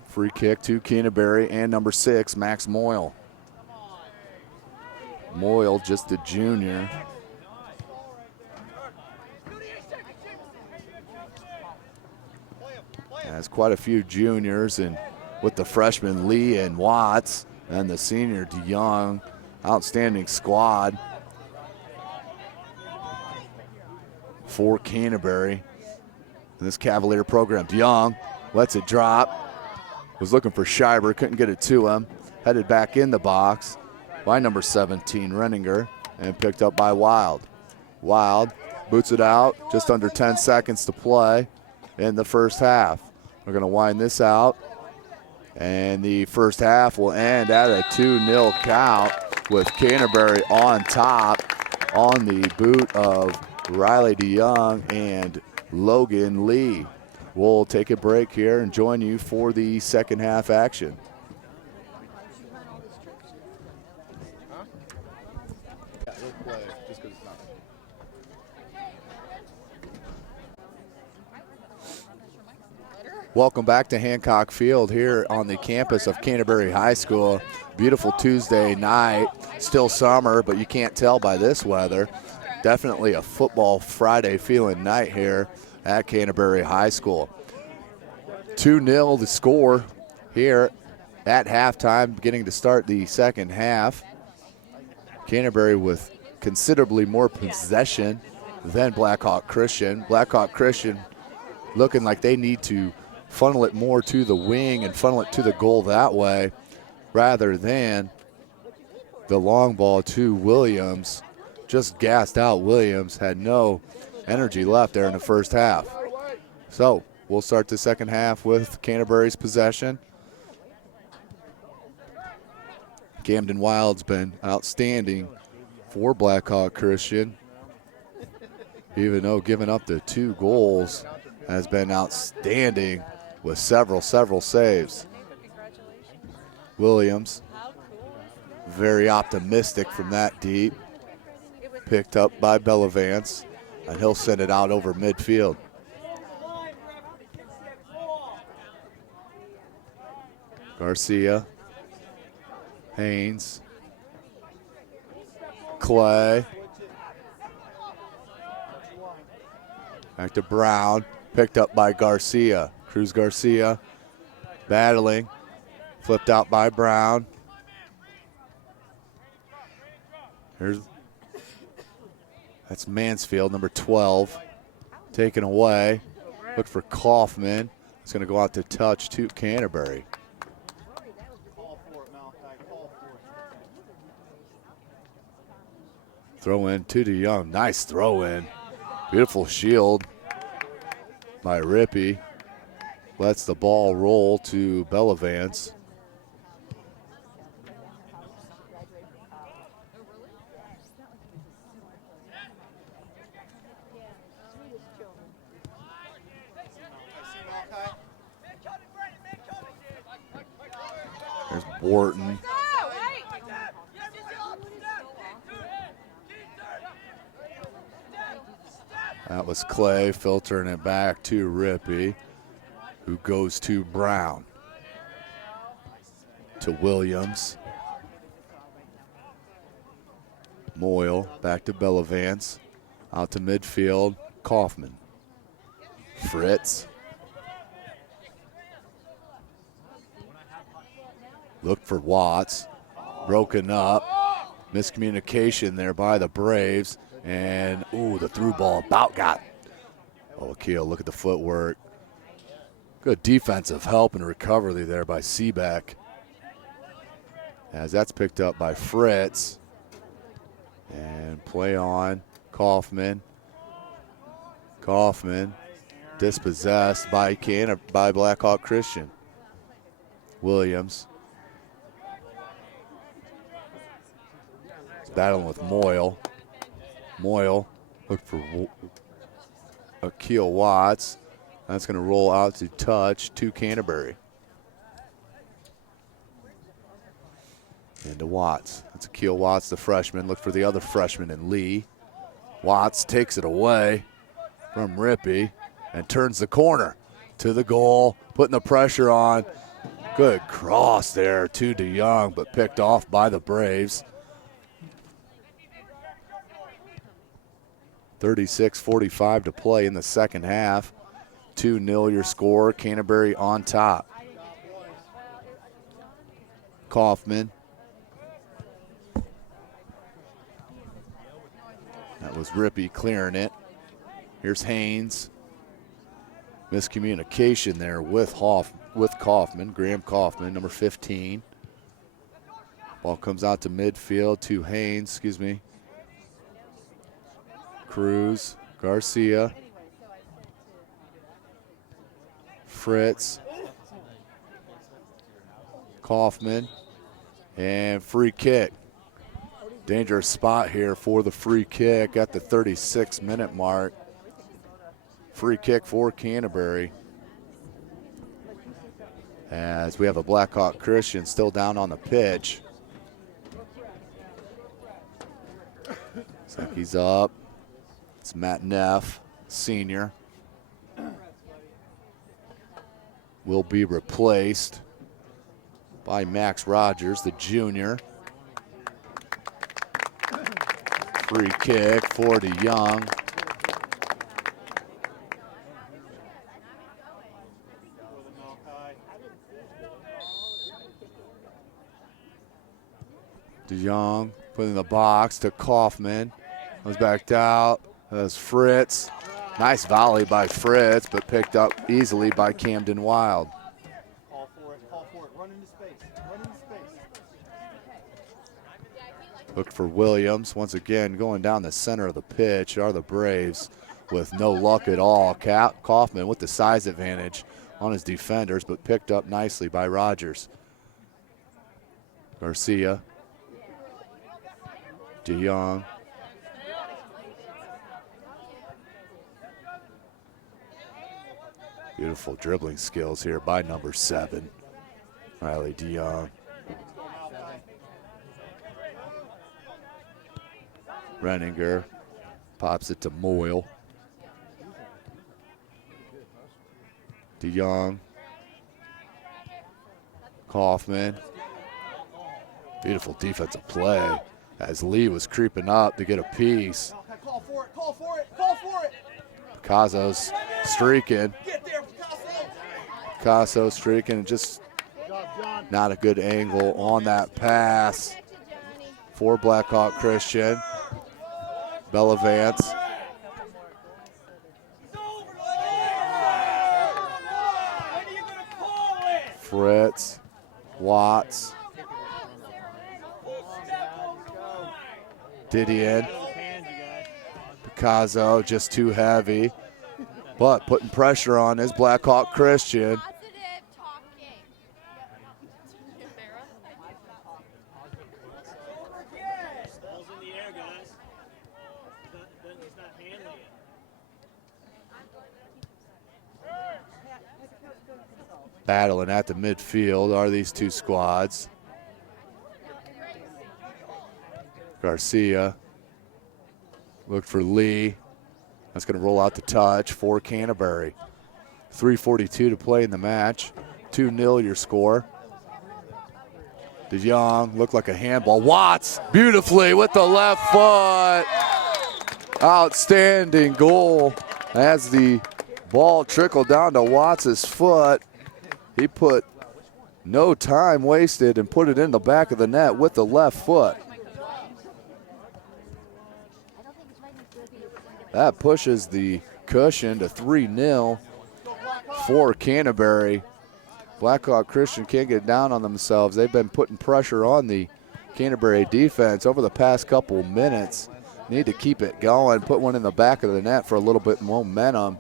Free kick to Canterbury and number 6, Max Moyle. Moyle, just a junior. Has quite a few juniors, and with the freshmen Lee and Watts and the senior DeYoung, outstanding squad for Canterbury in this Cavalier program. DeYoung lets it drop. Was looking for Schreiber, couldn't get it to him. Headed back in the box by number 17, Renninger, and picked up by Wild. Wild boots it out, just under 10 seconds to play in the first half. We're going to wind this out, and the first half will end at a 2-0 count with Canterbury on top on the boot of Riley DeYoung and Logan Lee. We'll take a break here and join you for the second half action. Welcome back to Hancock Field here on the campus of Canterbury High School. Beautiful Tuesday night, still summer, but you can't tell by this weather. Definitely a football Friday feeling night here at Canterbury High School. 2-0 the score here at halftime, beginning to start the second half. Canterbury with considerably more possession than Blackhawk Christian. Blackhawk Christian looking like they need to funnel it more to the wing and funnel it to the goal that way rather than the long ball to Williams. Just gassed out Williams, had no energy left there in the first half. So we'll start the second half with Canterbury's possession. Camden Wild's been outstanding for Blackhawk Christian, even though giving up the 2 goals has been outstanding with several saves. Williams, very optimistic from that deep. Picked up by Bellavance, and he'll send it out over midfield. Garcia, Haynes, Clay, back to Brown, picked up by Garcia. Cruz Garcia battling, flipped out by Brown. That's Mansfield, number 12, taken away. Look for Kaufman. It's going to go out to touch to Canterbury. Throw in to DeYoung. Nice throw in. Beautiful shield by Rippey. Lets the ball roll to Bellavance. There's Wharton. That was Clay filtering it back to Rippey, who goes to Brown. to Williams. Moyle back to Bellavance. Out to midfield, Kaufman. Fritz. Look for Watts. Broken up. Miscommunication there by the Braves. And, ooh, the through ball about got. Oh, Akil, look at the footwork. Good defensive help and recovery there by Seebeck. As that's picked up by Fritz. And play on. Kaufman. Kaufman dispossessed by Blackhawk Christian. Williams. Battling with Moyle. Moyle look for Akil Watts. That's going to roll out to touch to Canterbury. Into Watts. That's Akil Watts, the freshman. Look for the other freshman in Lee. Watts takes it away from Rippey and turns the corner to the goal, putting the pressure on. Good cross there to DeYoung, but picked off by the Braves. 36:45 to play in the second half. 2-0 your score. Canterbury on top. Kaufman. That was Rippey clearing it. Here's Haynes. Miscommunication there with Kaufman, Graham Kaufman, number 15. Ball comes out to midfield to Haynes, Cruz, Garcia, Fritz, Kaufman, and free kick. Dangerous spot here for the free kick at the 36-minute mark. Free kick for Canterbury. As we have a Blackhawk Christian still down on the pitch. Looks like he's up. It's Matt Neff, senior. Will be replaced by Max Rogers, the junior. Free kick for DeYoung. DeYoung put in the box to Kaufman. Was backed out. That's Fritz. Nice volley by Fritz, but picked up easily by Camden Wild. Call for it, run into space, Look for Williams. Once again, going down the center of the pitch are the Braves with no luck at all. Kaufman with the size advantage on his defenders, but picked up nicely by Rogers. Garcia. DeYoung. Beautiful dribbling skills here by number 7, Riley DeYoung. Renninger pops it to Moyle. DeYoung. Kaufman. Beautiful defensive play as Lee was creeping up to get a piece. Call for it. Picasso's streaking. Picasso streaking, just not a good angle on that pass for Blackhawk Christian. Bellavance. Fritz. Watts. Didion. Picasso just too heavy, but putting pressure on is Blackhawk Christian. Battling at the midfield are these two squads. Garcia looked for Lee. That's going to roll out the touch for Canterbury. 3:42 to play in the match. 2-0 your score. DeJong looked like a handball. Watts beautifully with the left foot. Outstanding goal as the ball trickled down to Watts' foot. He put no time wasted and put it in the back of the net with the left foot. That pushes the cushion to 3-0 for Canterbury. Blackhawk Christian can't get down on themselves. They've been putting pressure on the Canterbury defense over the past couple minutes. Need to keep it going, put one in the back of the net for a little bit more momentum.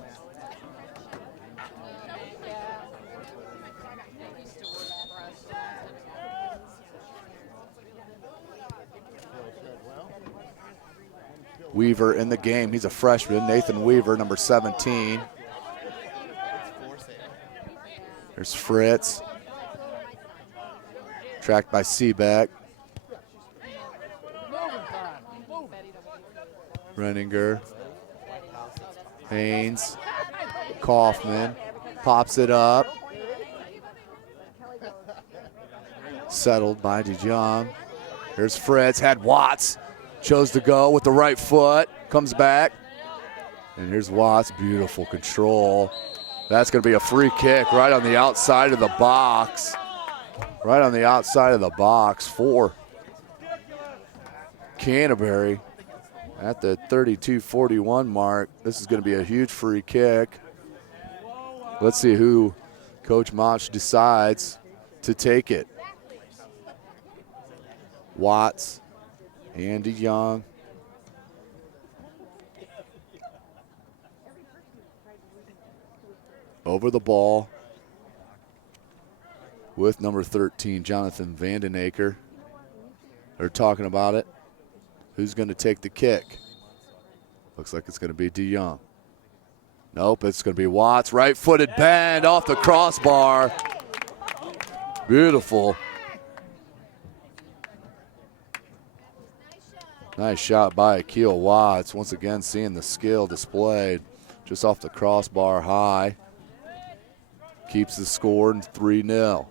Weaver in the game. He's a freshman. Nathan Weaver, number 17. There's Fritz. Tracked by Seebeck. Renninger. Haynes. Kaufman. Pops it up. Settled by DeJong. Here's Fritz. Had Watts. Chose to go with the right foot. Comes back. And here's Watts. Beautiful control. That's going to be a free kick right on the outside of the box. Right on the outside of the box for Canterbury at the 32-41 mark. This is going to be a huge free kick. Let's see who Coach Mach decides to take it. Watts. Andy Young. Over the ball with number 13, Jonathan Vandenaker. They're talking about it. Who's going to take the kick? Looks like it's going to be DeJong. Nope, it's going to be Watts. Right-footed bend off the crossbar. Beautiful. Nice shot by Akil Watts. Once again, seeing the skill displayed just off the crossbar high. Keeps the score 3-0.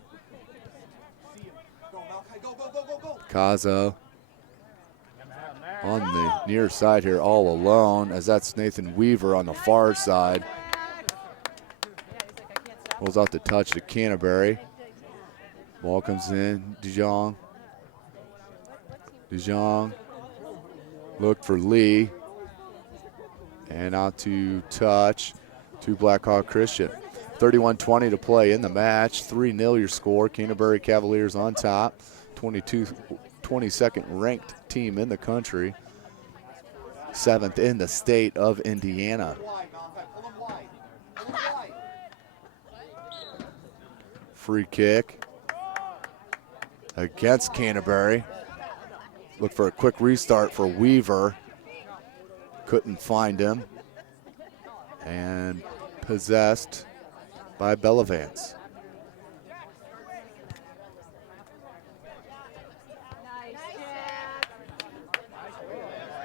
Kazo on the near side here all alone, as that's Nathan Weaver on the far side. Pulls out the touch to Canterbury. Ball comes in, DeJong. DeJong looked for Lee. And out to touch to Blackhawk Christian. 31-20 to play in the match. 3-0 your score. Canterbury Cavaliers on top. 22nd ranked team in the country. 7th in the state of Indiana. Free kick against Canterbury. Look for a quick restart for Weaver. Couldn't find him. And possessed by Bellavance.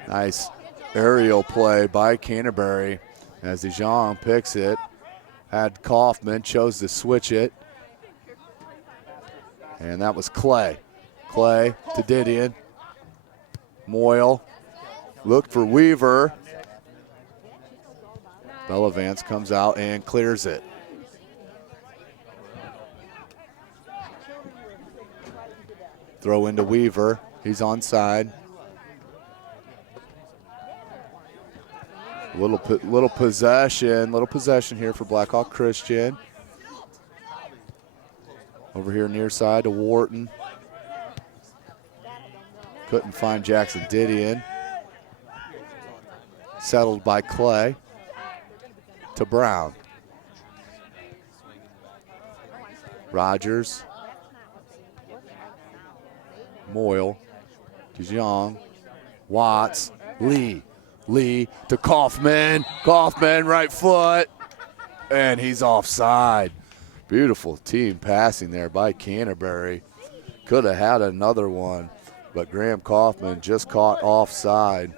Nice aerial play by Canterbury as DeJong picks it. Had Kaufman, chose to switch it. And that was Clay. Clay to Didion. Moyle looked for Weaver. Bellavance comes out and clears it. Throw into Weaver. He's onside. Little possession here for Blackhawk Christian. Over here near side to Wharton. Couldn't find Jackson Didion. Settled by Clay to Brown. Rogers. Moyle. DeJong. Watts. Lee. Lee to Kaufman. Kaufman, right foot. And he's offside. Beautiful team passing there by Canterbury. Could have had another one, but Graham Kaufman just caught offside.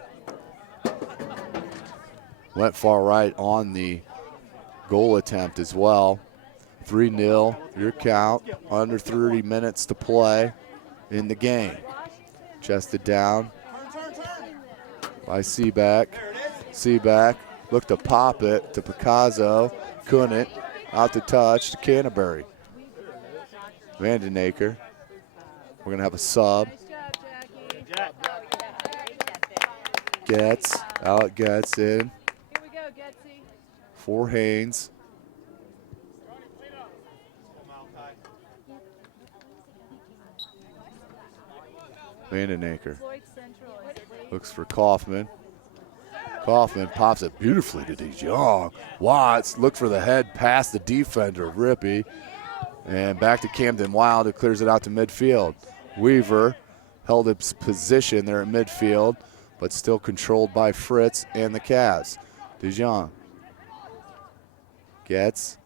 Went far right on the goal attempt as well. 3-0, your count, under 30 minutes to play. in the game. Chested down by Seaback. Seaback looked to pop it to Picasso. Couldn't. Out to touch to Canterbury. Vandenaker. We're going to have a sub. Getz. Alec Getz in. Here we go, Getsy. For Haynes. Vandenaker. Looks for Kaufman. Kaufman pops it beautifully to DeJong. Watts looked for the head past the defender, Rippey. And back to Camden Wild, who clears it out to midfield. Weaver held its position there at midfield, but still controlled by Fritz and the Cavs. DeJong. Gets.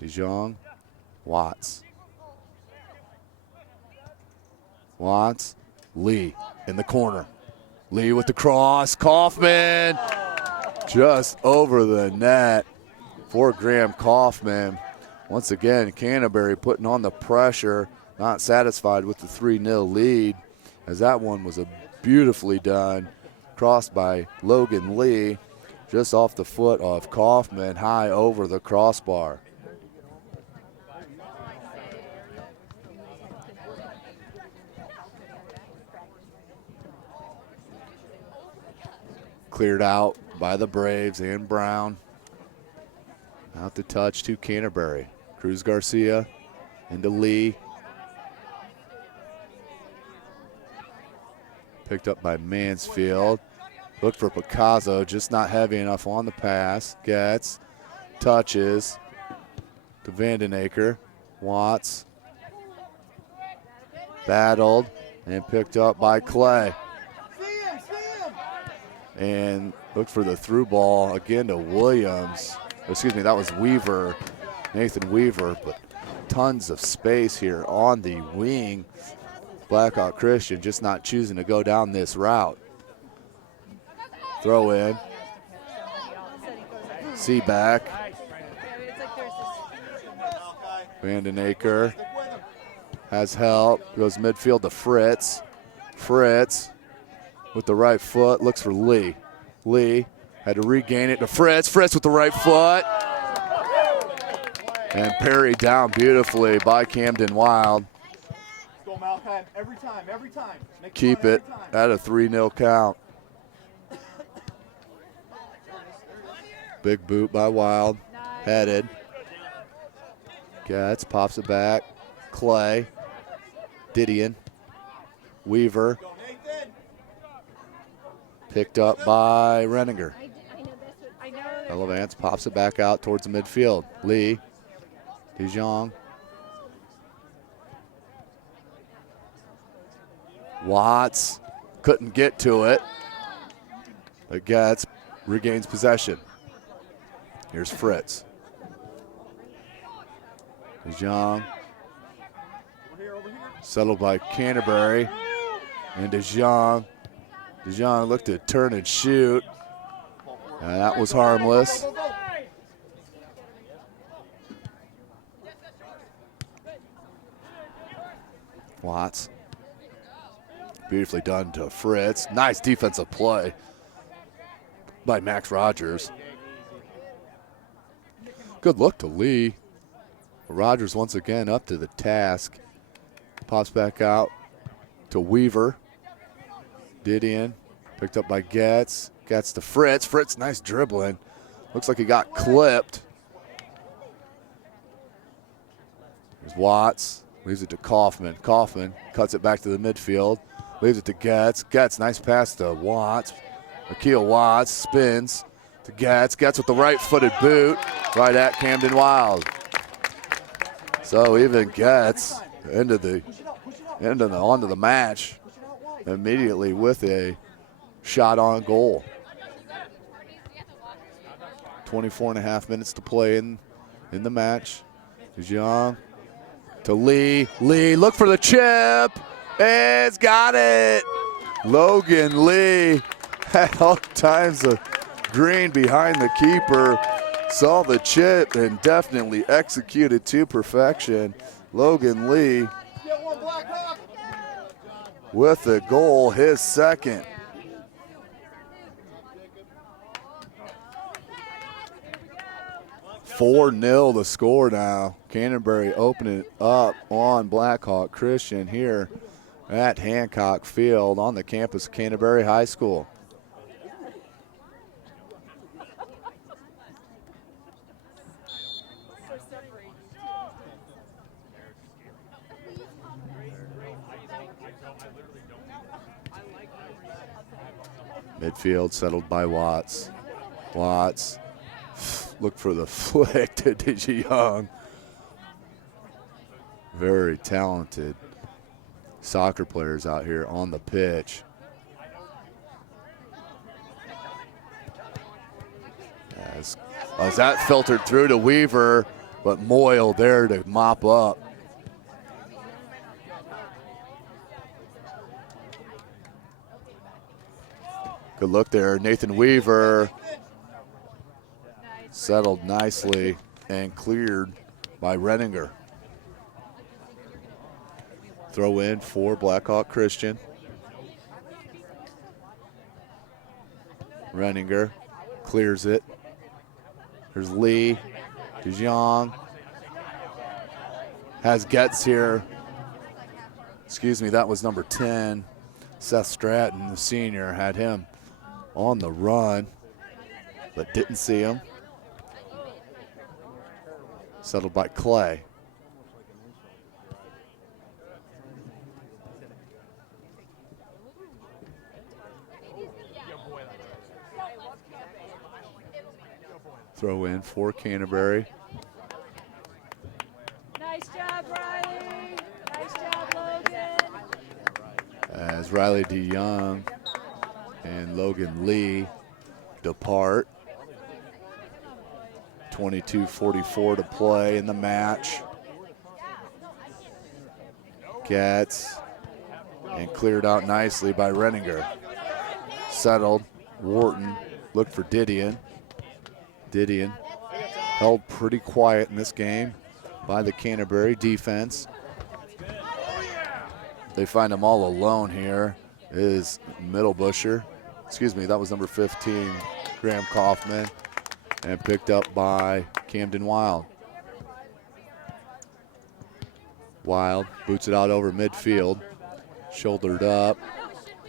DeJong. Watts. Watts. Lee in the corner. Lee with the cross. Kaufman just over the net for Graham Kaufman. Once again, Canterbury putting on the pressure, not satisfied with the 3-0 lead, as that one was a beautifully done cross by Logan Lee, just off the foot of Kaufman, high over the crossbar. Cleared out by the Braves and Brown. Out to touch to Canterbury. Cruz Garcia into Lee. Picked up by Mansfield. Look for Picasso, just not heavy enough on the pass. Gets, touches to Vandenaker. Watts. Battled and picked up by Clay. And look for the through ball again to Williams. Excuse me, that was Weaver, Nathan Weaver, but tons of space here on the wing. Blackhawk Christian just not choosing to go down this route. Throw in. Seaback. Vandenaker has help. Goes midfield to Fritz. Fritz with the right foot, looks for Lee. Lee had to regain it to Fritz. Fritz with the right foot. And parried down beautifully by Camden Wild. Go Malachi, every time, every time. Keep it at a 3-0 count. Big boot by Wild. Headed. Getz pops it back. Clay. Didion. Weaver. Picked up by Renninger. Elevance pops it back out towards the midfield. Lee. DeJong. Watts couldn't get to it. But Getz regains possession. Here's Fritz. DeJong. Settled by Canterbury. And DeJong. DeJong looked to turn and shoot. And that was harmless. Watts. Beautifully done to Fritz. Nice defensive play by Max Rogers. Good look to Lee. Rogers once again up to the task. Pops back out to Weaver. Didion, picked up by Getz. Getz to Fritz. Fritz, nice dribbling. Looks like he got clipped. There's Watts. Leaves it to Kaufman. Kaufman cuts it back to the midfield. Leaves it to Getz. Getz, nice pass to Watts. Akil Watts spins to Getz. Getz with the right-footed boot right at Camden Wild. So even Getz onto the match immediately with a shot on goal. 24.5 minutes to play in the match. DeJong to Lee. Lee, look for the chip. It's got it. Logan Lee had all times of green behind the keeper. Saw the chip and definitely executed to perfection. Logan Lee Get one, Blackhawk. With the goal, his second. Here 4-0 the score now. Canterbury opening it up on Blackhawk Christian here at Hancock Field on the campus of Canterbury High School. Midfield settled by Watts. Watts look for the flick to DeYoung. Very talented soccer players out here on the pitch. As that filtered through to Weaver, but Moyle there to mop up. Good look there, Nathan Weaver settled nicely and cleared by Renninger. Throw in for Blackhawk Christian. Renninger clears it. There's Lee, DeJong. Has Getz here. Excuse me, that was number 10. Seth Stratton, the senior, had him on the run, but didn't see him. Settled by Clay. Throw in for Canterbury. Nice job, Riley. Nice job, Logan. As Riley DeYoung and Logan Lee depart. 22:44 to play in the match. Gets and cleared out nicely by Renninger. Settled. Wharton looked for Didion. Didion held pretty quiet in this game by the Canterbury defense. They find him all alone here. Is Middlebusher. Excuse me, that was number 15, Graham Kaufman, and picked up by Camden Wild. Wild boots it out over midfield, shouldered up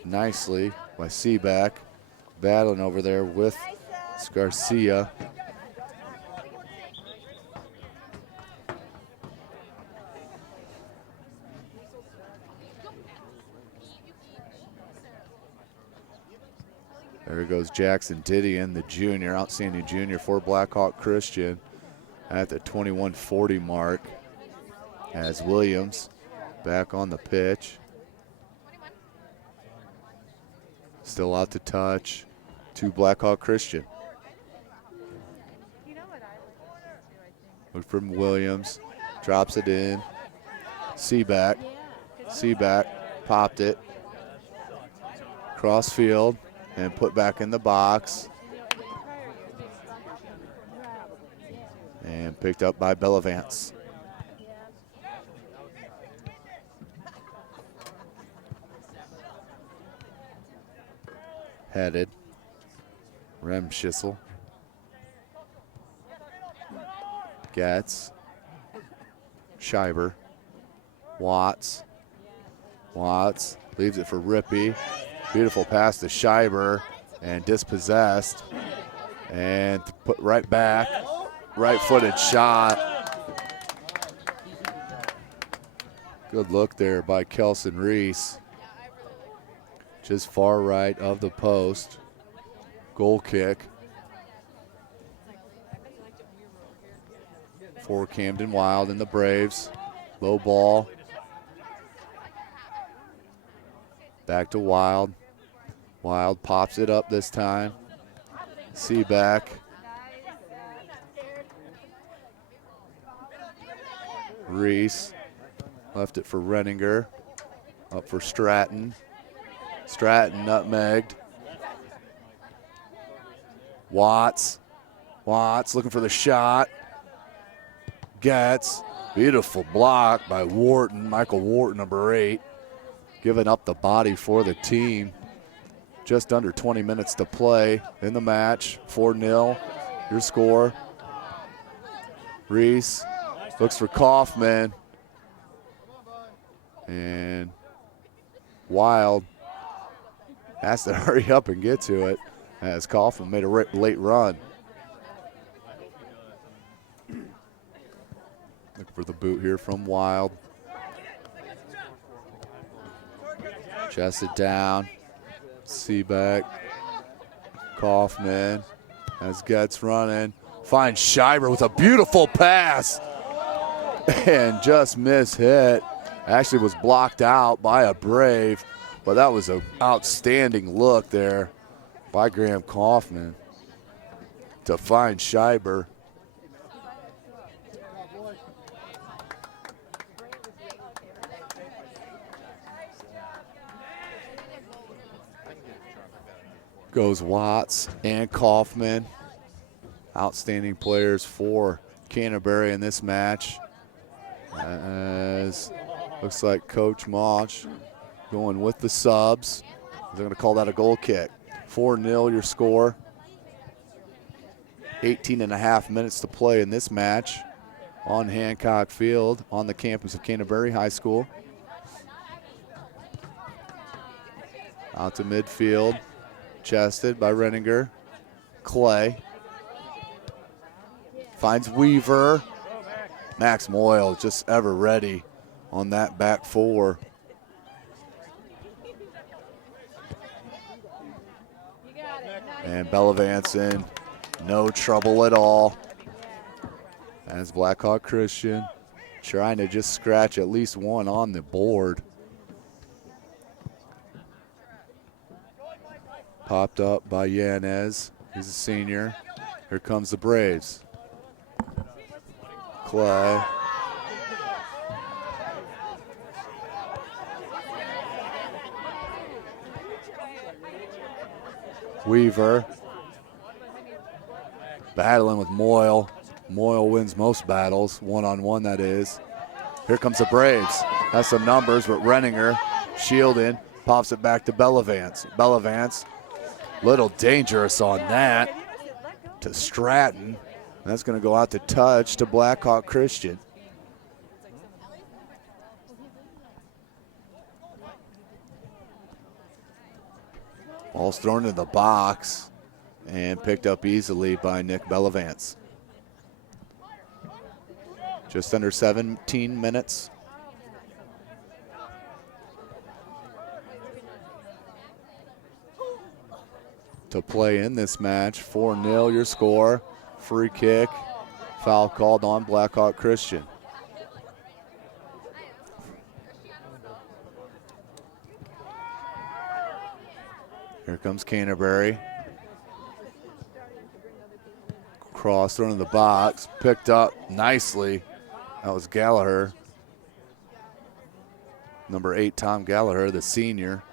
nicely by Seaback, battling over there with Garcia. There goes Jackson Didion, the junior, outstanding junior for Blackhawk Christian at the 21:40 mark. As Williams back on the pitch. Still out to touch to Blackhawk Christian. Look from Williams, drops it in. Seaback popped it. Cross field and put back in the box. And picked up by Bellavance. Headed. Remschissel. Getz. Scheiber. Watts. Watts leaves it for Rippey. Beautiful pass to Scheiber and dispossessed. And put right back. Right-footed shot. Good look there by Kelson Reese. Just far right of the post. Goal kick for Camden Wild and the Braves. Low ball. Back to Wild. Wild pops it up this time. Seaback. Reese left it for Renninger. Up for Stratton. Stratton nutmegged. Watts looking for the shot. Getz Beautiful block by Wharton, Michael Wharton, number 8, giving up the body for the team. Just under 20 minutes to play in the match. 4-0, your score. Reese looks for Kaufman. And Wild has to hurry up and get to it as Kaufman made a late run. Look for the boot here from Wild. Chested down. Seebeck. Kaufman as Getz running. Finds Schreiber with a beautiful pass. And just mishit. Actually was blocked out by a Brave, but that was an outstanding look there by Graham Kaufman to find Schreiber. Goes Watts and Kaufman. Outstanding players for Canterbury in this match. As looks like Coach Mosh going with the subs. They're going to call that a goal kick. 4-0 your score. 18.5 minutes to play in this match on Hancock Field on the campus of Canterbury High School. Out to midfield. Chested by Renninger. Clay. Finds Weaver. Max Moyle just ever ready on that back four. And Bellavanson, no trouble at all. As Blackhawk Christian trying to just scratch at least one on the board. Popped up by Yanez. He's a senior. Here comes the Braves. Clay. Weaver. Battling with Moyle. Moyle wins most battles, one-on-one that is. Here comes the Braves. Has some numbers, but Renninger shielding, pops it back to Bellavance. Bellavance, little dangerous on that to Stratton. That's going to go out to touch to Blackhawk Christian. Ball's thrown into the box and picked up easily by Nick Bellavance. Just under 17 minutes. To play in this match. 4-0 your score. Free kick. Foul called on Blackhawk Christian. Here comes Canterbury. Cross thrown in the box. Picked up nicely. That was Gallagher. Number 8, Tom Gallagher, the senior.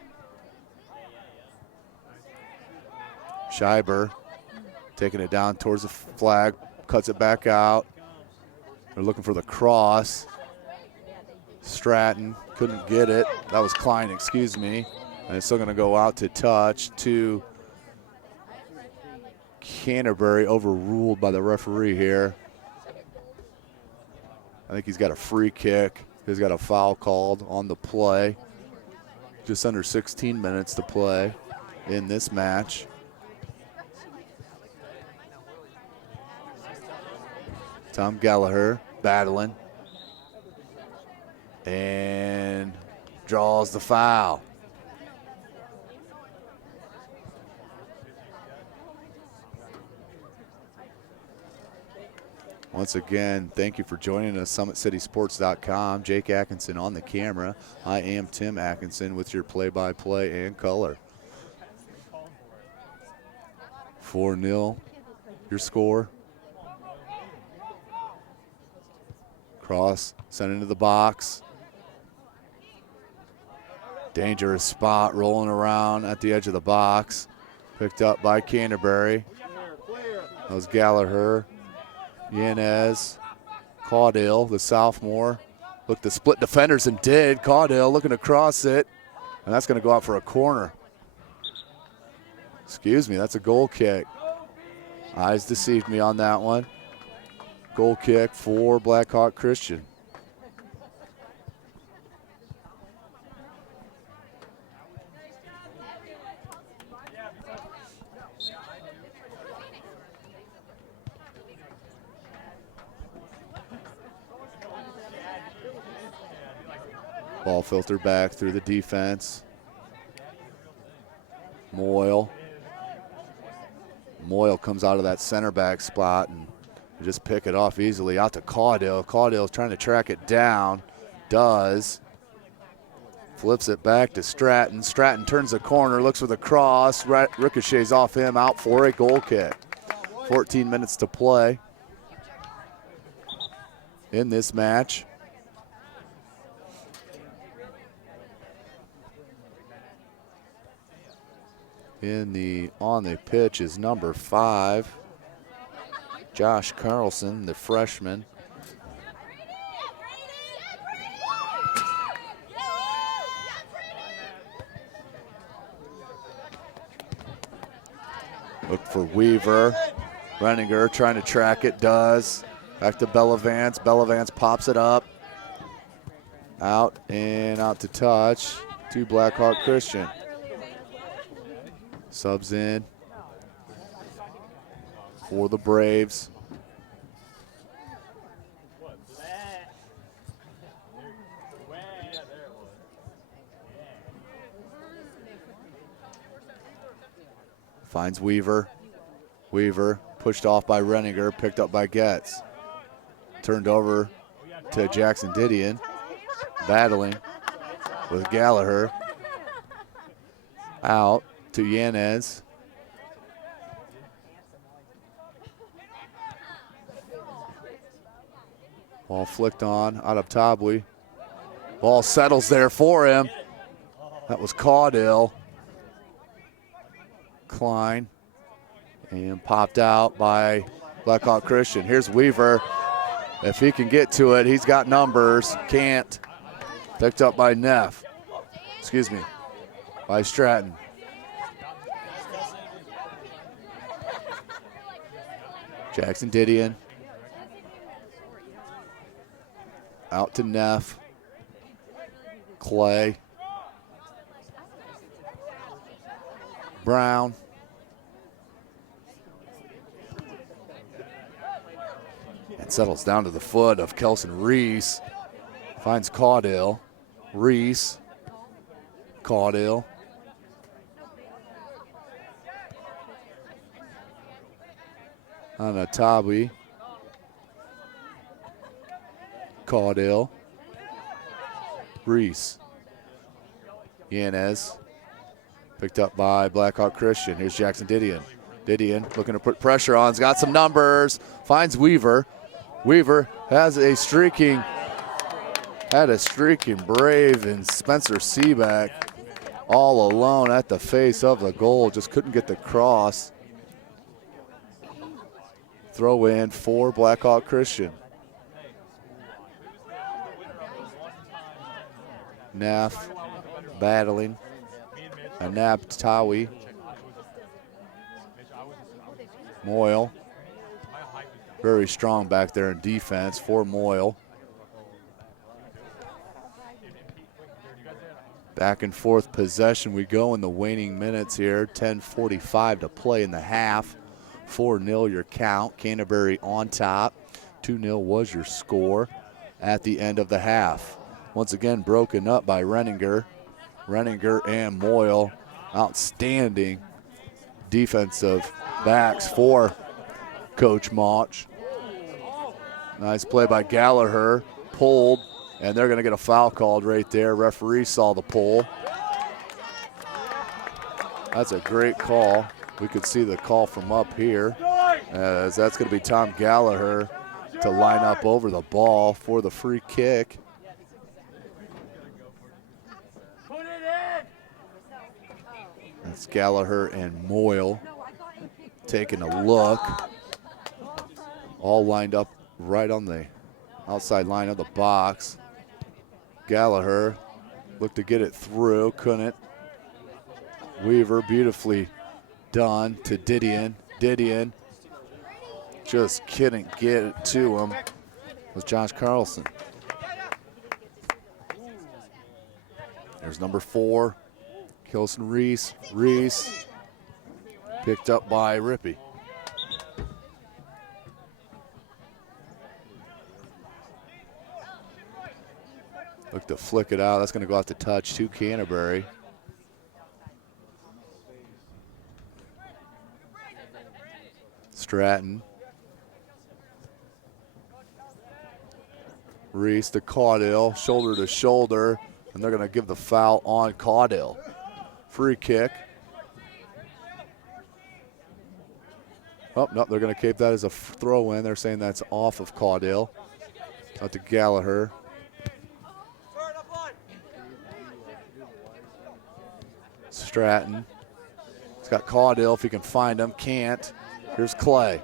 Schreiber taking it down towards the flag, cuts it back out. They're looking for the cross. Stratton couldn't get it. That was Klein, excuse me. And it's still going to go out to touch to Canterbury, overruled by the referee here. I think he's got a free kick. He's got a foul called on the play. Just under 16 minutes to play in this match. Tom Gallagher battling and draws the foul. Once again, thank you for joining us, SummitCitySports.com. Jake Atkinson on the camera. I am Tim Atkinson with your play-by-play and color. 4-0, your score. Cross, sent into the box. Dangerous spot, rolling around at the edge of the box. Picked up by Canterbury. That was Gallagher. Yanez, Caudill, the sophomore, looked to split defenders and did. Caudill looking to cross it, and that's going to go out for a corner. Excuse me, that's a goal kick. Eyes deceived me on that one. Goal kick for Blackhawk Christian. Ball filtered back through the defense. Moyle comes out of that center back spot and just pick it off easily out to Caudill. Caudill's trying to track it down. Does. Flips it back to Stratton. Stratton turns the corner, looks for the cross. Ricochets off him, out for a goal kick. 14 minutes to play in this match. On the pitch is number 5, Josh Carlson, the freshman. Look for Weaver. Renninger trying to track it, does. Back to Bellavance. Bellavance pops it up. Out and out to touch to Blackhawk Christian. Subs in for the Braves. Finds Weaver. Weaver pushed off by Renninger, picked up by Getz. Turned over to Jackson Didion, battling with Gallagher. Out to Yanez. Ball flicked on out of Tabwi. Ball settles there for him. That was Caudill. Klein. And popped out by Blackhawk Christian. Here's Weaver. If he can get to it, he's got numbers. Can't. Picked up by Neff. Excuse me. By Stratton. Jackson Didion. Out to Neff. Clay. Brown. And settles down to the foot of Kelson Reese. Finds Caudill. Reese. Caudill. Anatabi. Caudill. Reese. Yanez. Picked up by Blackhawk Christian. Here's Jackson Didion. Didion looking to put pressure on. He's got some numbers. Finds Weaver. Weaver had a streaking Brave and Spencer Seaback all alone at the face of the goal. Just couldn't get the cross. Throw in for Blackhawk Christian. Neff battling. Anab Tawi. Moyle. Very strong back there in defense for Moyle. Back and forth possession we go in the waning minutes here. 10:45 to play in the half. 4-0 your count. Canterbury on top. 2-0 was your score at the end of the half. Once again broken up by Renninger. Renninger and Moyle. Outstanding defensive backs for Coach Mauch. Nice play by Gallagher. Pulled, and they're going to get a foul called right there. Referee saw the pull. That's a great call. We could see the call from up here, as that's going to be Tom Gallagher to line up over the ball for the free kick. That's Gallagher and Moyle taking a look. All lined up right on the outside line of the box. Gallagher looked to get it through, couldn't. Weaver beautifully done to Didion. Didion just couldn't get it to him with Josh Carlson. There's number 4, Kelson Reese. Reese picked up by Rippey. Look to flick it out. That's going to go out to touch to Canterbury. Stratton. Reese to Caudill, shoulder to shoulder, and they're going to give the foul on Caudill. Free kick. Oh, no, they're going to keep that as a throw in. They're saying that's off of Caudill. Out to Gallagher. Stratton. He's got Caudill if he can find him. Can't. Here's Clay.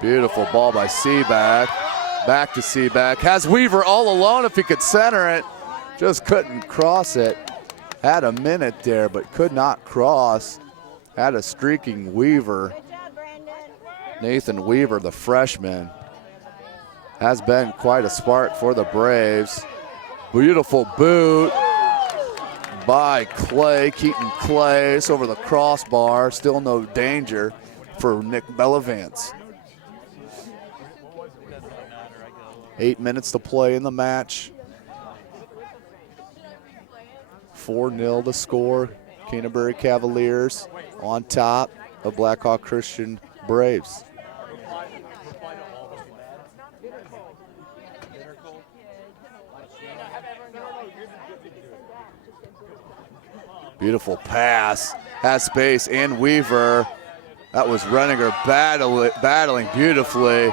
Beautiful ball by Seaback. Back to Seaback. Has Weaver all alone if he could center it. Just couldn't cross it. Had a minute there, but could not cross. Had a streaking Weaver. Nathan Weaver, the freshman, has been quite a spark for the Braves. Beautiful boot by Clay, Keaton Clay. It's over the crossbar. Still no danger for Nick Bellavance. 8 minutes to play in the match. 4-0 to score. Canterbury Cavaliers on top of Blackhawk Christian Braves. Beautiful pass, has space, and Weaver. That was Renninger battling beautifully.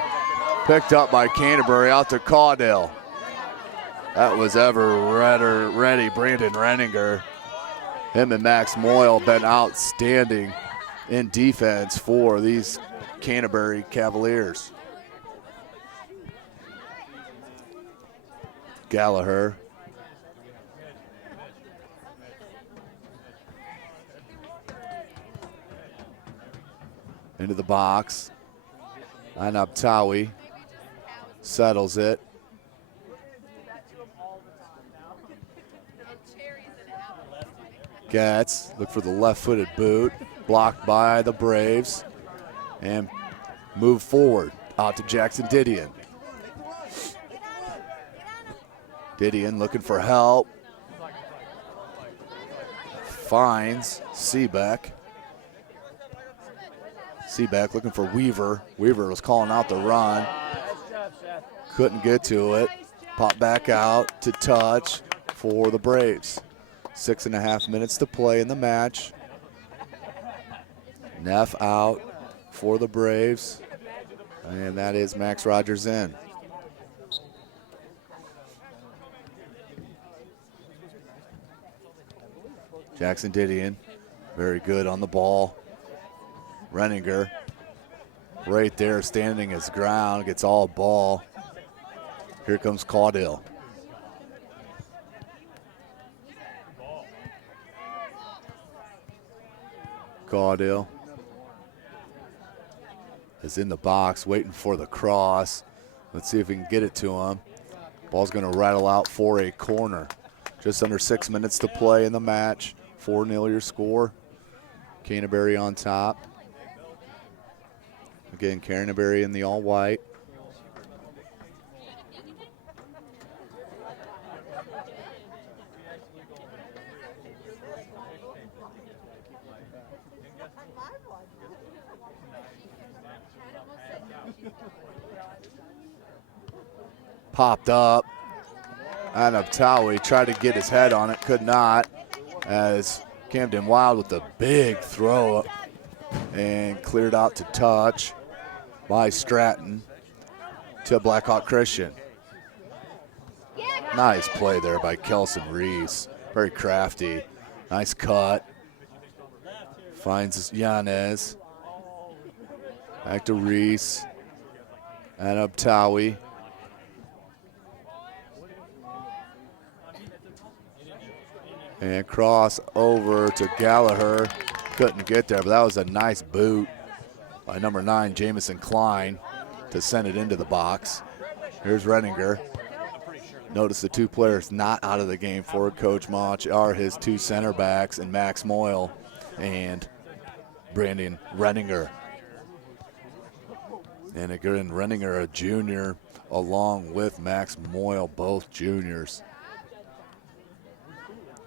Picked up by Canterbury out to Caudill. That was ever ready, Brandon Renninger. Him and Max Moyle been outstanding in defense for these Canterbury Cavaliers. Gallagher. Into the box. Line up Tawi. Settles it. Getz, look for the left-footed boot. Blocked by the Braves. And move forward. Out to Jackson Didion. Didion looking for help. Finds Seaback. Seaback looking for Weaver. Weaver was calling out the run. Couldn't get to it. Pop back out to touch for the Braves. 6.5 minutes to play in the match. Neff out for the Braves. And that is Max Rogers in. Jackson Didion, very good on the ball. Renninger, right there, standing his ground, gets all ball. Here comes Caudill. Caudill is in the box, waiting for the cross. Let's see if we can get it to him. Ball's going to rattle out for a corner. Just under 6 minutes to play in the match. 4-0 your score. Canterbury on top. Again, Canterbury in the all-white. Popped up. Anabtawi tried to get his head on it, could not, as Camden Wild with a big throw and cleared out to touch by Stratton to Blackhawk Christian. Nice play there by Kelson Reese. Very crafty. Nice cut. Finds Yanez. Back to Reese. And Abtawi. And cross over to Gallagher. Couldn't get there, but that was a nice boot by number 9, Jamison Klein, to send it into the box. Here's Renninger. Notice the 2 players not out of the game for Coach Mach are his 2 center backs, and Max Moyle and Brandon Renninger. And again, Renninger, a junior, along with Max Moyle, both juniors.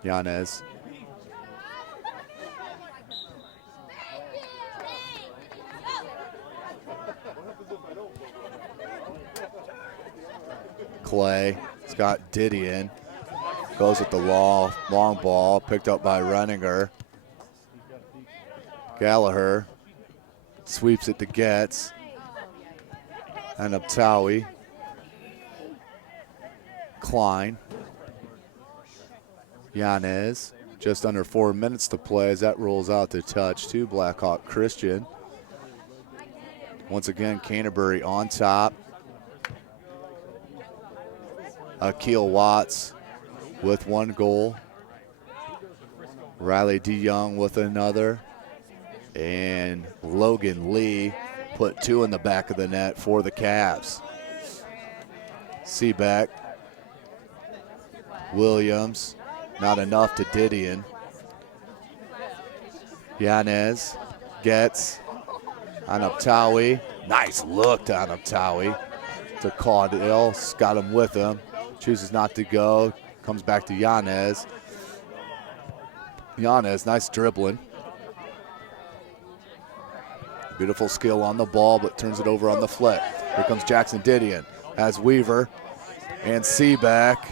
Yanez. Clay. Scott Didion goes with the long ball, picked up by Renninger. Gallagher sweeps it to Getz. And Abtawi. Klein. Yanez. Just under 4 minutes to play as that rolls out to touch to Blackhawk Christian. Once again, Canterbury on top. Akil Watts with 1 goal. Riley DeYoung with another. And Logan Lee put 2 in the back of the net for the Cavs. Seaback. Williams. Not enough to Didion. Yanez. Getz. On Abtawi. Nice look on Abtawi. To Caudill. Got him with him. Chooses not to go. Comes back to Yanez. Yanez, nice dribbling. Beautiful skill on the ball, but turns it over on the flick. Here comes Jackson Didion. Has Weaver and Seaback.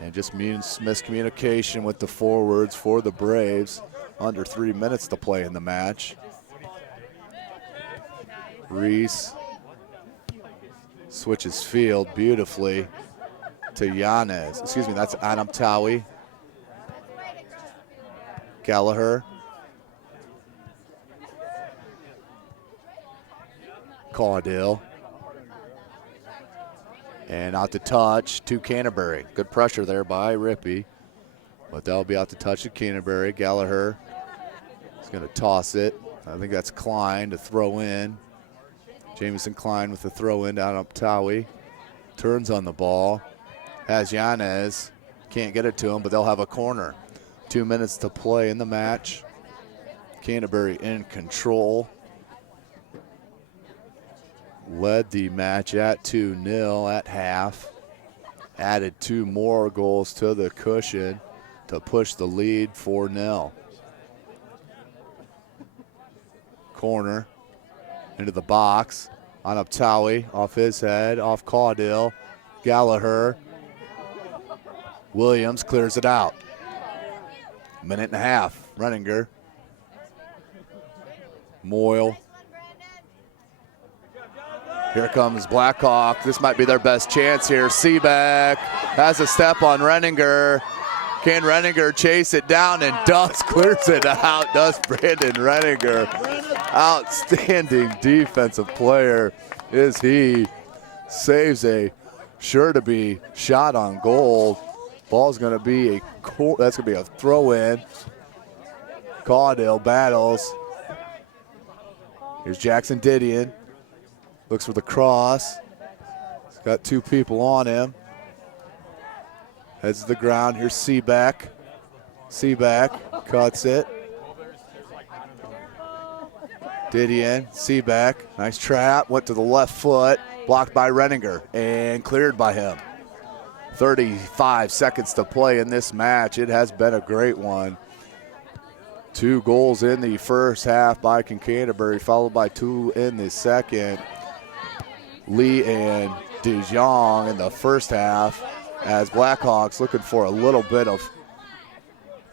And just means miscommunication with the forwards for the Braves. Under 3 minutes to play in the match. Reese switches field beautifully to Yanez. Excuse me, that's Adam Tawi. Gallagher. Caudill. And out to touch to Canterbury. Good pressure there by Rippey. But that'll be out to touch to Canterbury. Gallagher is going to toss it. I think that's Klein to throw in. Jamison Klein with the throw in down up Tawi. Turns on the ball. Has Yanez. Can't get it to him, but they'll have a corner. 2 minutes to play in the match. Canterbury in control. Led the match at 2-0 at half. Added 2 more goals to the cushion to push the lead 4-0. Corner into the box. On up Tawi, off his head, off Caudill. Gallagher. Williams clears it out. Minute and a half. Renninger. Moyle. Here comes Blackhawk. This might be their best chance here. Seaback has a step on Renninger. Can Renninger chase it down? And does. Clears it out. Does Brandon Renninger. Outstanding defensive player is he. Saves a sure-to-be shot on goal. Ball's going to be that's going to be a throw-in. Caudill battles. Here's Jackson Didion. Looks for the cross. He's got 2 people on him. Heads to the ground. Here's Seaback. Seaback cuts it. Didion, Seaback. Nice trap. Went to the left foot. Blocked by Renninger and cleared by him. 35 seconds to play in this match. It has been a great one. 2 goals in the first half by Canterbury, followed by 2 in the second. Lee and DeJong in the first half, as Blackhawks looking for a little bit of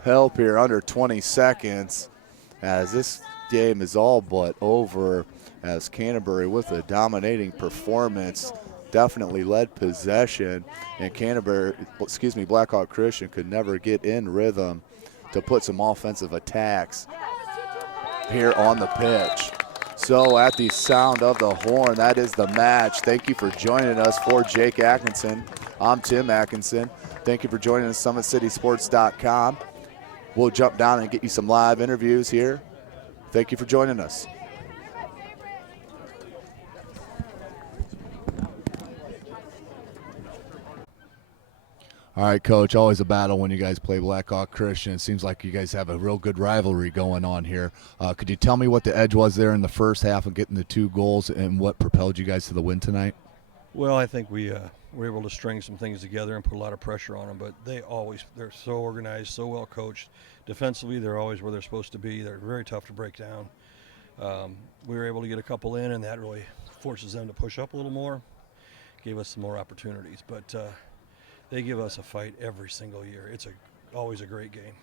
help here under 20 seconds, as this game is all but over, as Canterbury with a dominating performance definitely led possession, and Blackhawk Christian could never get in rhythm to put some offensive attacks here on the pitch. So at the sound of the horn, that is the match. Thank you for joining us. For Jake Atkinson, I'm Tim Atkinson. Thank you for joining us, SummitCitySports.com. We'll jump down and get you some live interviews here. Thank you for joining us. All right, Coach, always a battle when you guys play Blackhawk Christian. It seems like you guys have a real good rivalry going on here. Could you tell me what the edge was there in the first half of getting the 2 goals and what propelled you guys to the win tonight? Well, I think we were able to string some things together and put a lot of pressure on them, but they're so organized, so well coached. Defensively, they're always where they're supposed to be. They're very tough to break down. We were able to get a couple in, and that really forces them to push up a little more, gave us some more opportunities. But they give us a fight every single year. It's always a great game.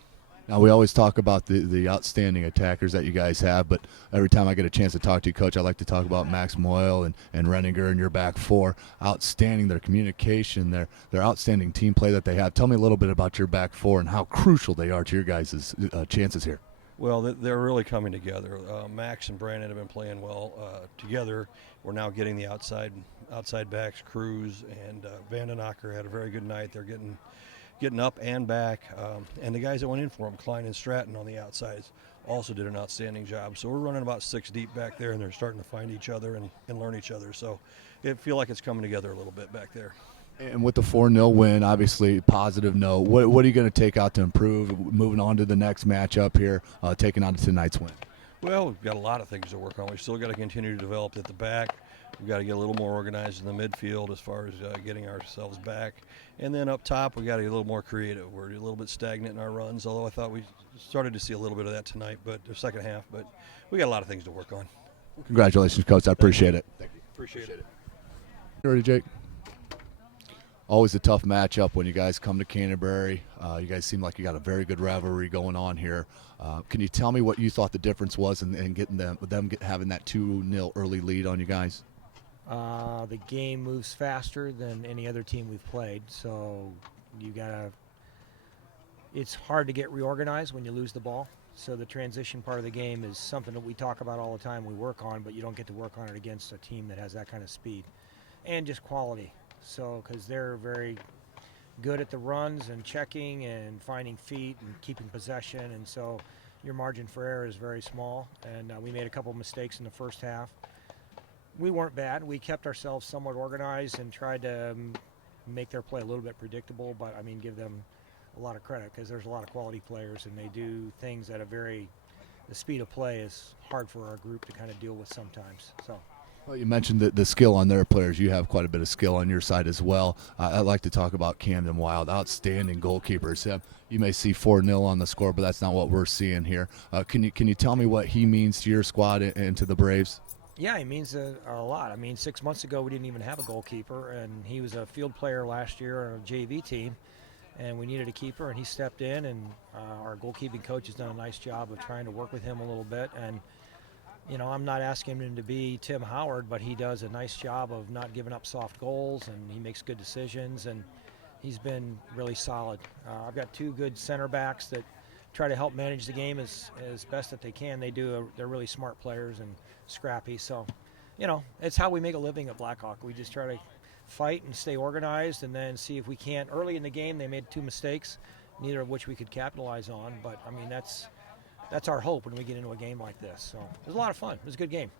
Now, we always talk about the outstanding attackers that you guys have, but every time I get a chance to talk to you, Coach, I like to talk about Max Moyle and Renninger and your back four. Outstanding, their communication, their outstanding team play that they have. Tell me a little bit about your back four and how crucial they are to your guys' chances here. Well, they're really coming together. Max and Brandon have been playing well together. We're now getting the outside backs, Cruz and Vandenacker had a very good night. They're getting up and back. And the guys that went in for them, Klein and Stratton on the outsides, also did an outstanding job. So we're running about 6 deep back there, and they're starting to find each other and learn each other. So it feel like it's coming together a little bit back there. And with the 4-0 win, obviously positive note, what are you going to take out to improve moving on to the next matchup here, taking on tonight's win? Well, we've got a lot of things to work on. We've still got to continue to develop at the back. We've got to get a little more organized in the midfield as far as getting ourselves back. And then up top, we've got to get a little more creative. We're a little bit stagnant in our runs, although I thought we started to see a little bit of that tonight, but the second half. But we got a lot of things to work on. Congratulations, Coach. I appreciate it. Thank you. Appreciate it. You ready, Jake? Always a tough matchup when you guys come to Canterbury. You guys seem like you got a very good rivalry going on here. Can you tell me what you thought the difference was in getting having that 2-0 early lead on you guys? The game moves faster than any other team we've played, so it's hard to get reorganized when you lose the ball. So the transition part of the game is something that we talk about all the time, we work on, but you don't get to work on it against a team that has that kind of speed and just quality. So because they're very good at the runs and checking and finding feet and keeping possession, and so your margin for error is very small. And we made a couple mistakes in the first half. We weren't bad. We kept ourselves somewhat organized and tried to make their play a little bit predictable, but I mean, give them a lot of credit because there's a lot of quality players and they do things at the speed of play is hard for our group to kind of deal with sometimes. So. Well, you mentioned the skill on their players. You have quite a bit of skill on your side as well. I'd like to talk about Camden Wild, outstanding goalkeepers. You may see 4-0 on the score, but that's not what we're seeing here. Can you tell me what he means to your squad and to the Braves? Yeah, he means a lot. I mean, 6 months ago we didn't even have a goalkeeper, and he was a field player last year on a JV team, and we needed a keeper, and he stepped in, and our goalkeeping coach has done a nice job of trying to work with him a little bit. And you know, I'm not asking him to be Tim Howard, but he does a nice job of not giving up soft goals, and he makes good decisions, and he's been really solid. I've got 2 good center backs that try to help manage the game as best that they can. They're really smart players and scrappy. So, you know, it's how we make a living at Blackhawk. We just try to fight and stay organized and then see if we can't. Early in the game, they made 2 mistakes, neither of which we could capitalize on. But, I mean, that's our hope when we get into a game like this. So it was a lot of fun. It was a good game.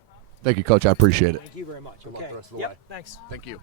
Thank you, Coach. I appreciate it. Thank you very much. Good luck the rest of the way. way. Thanks. Thank you.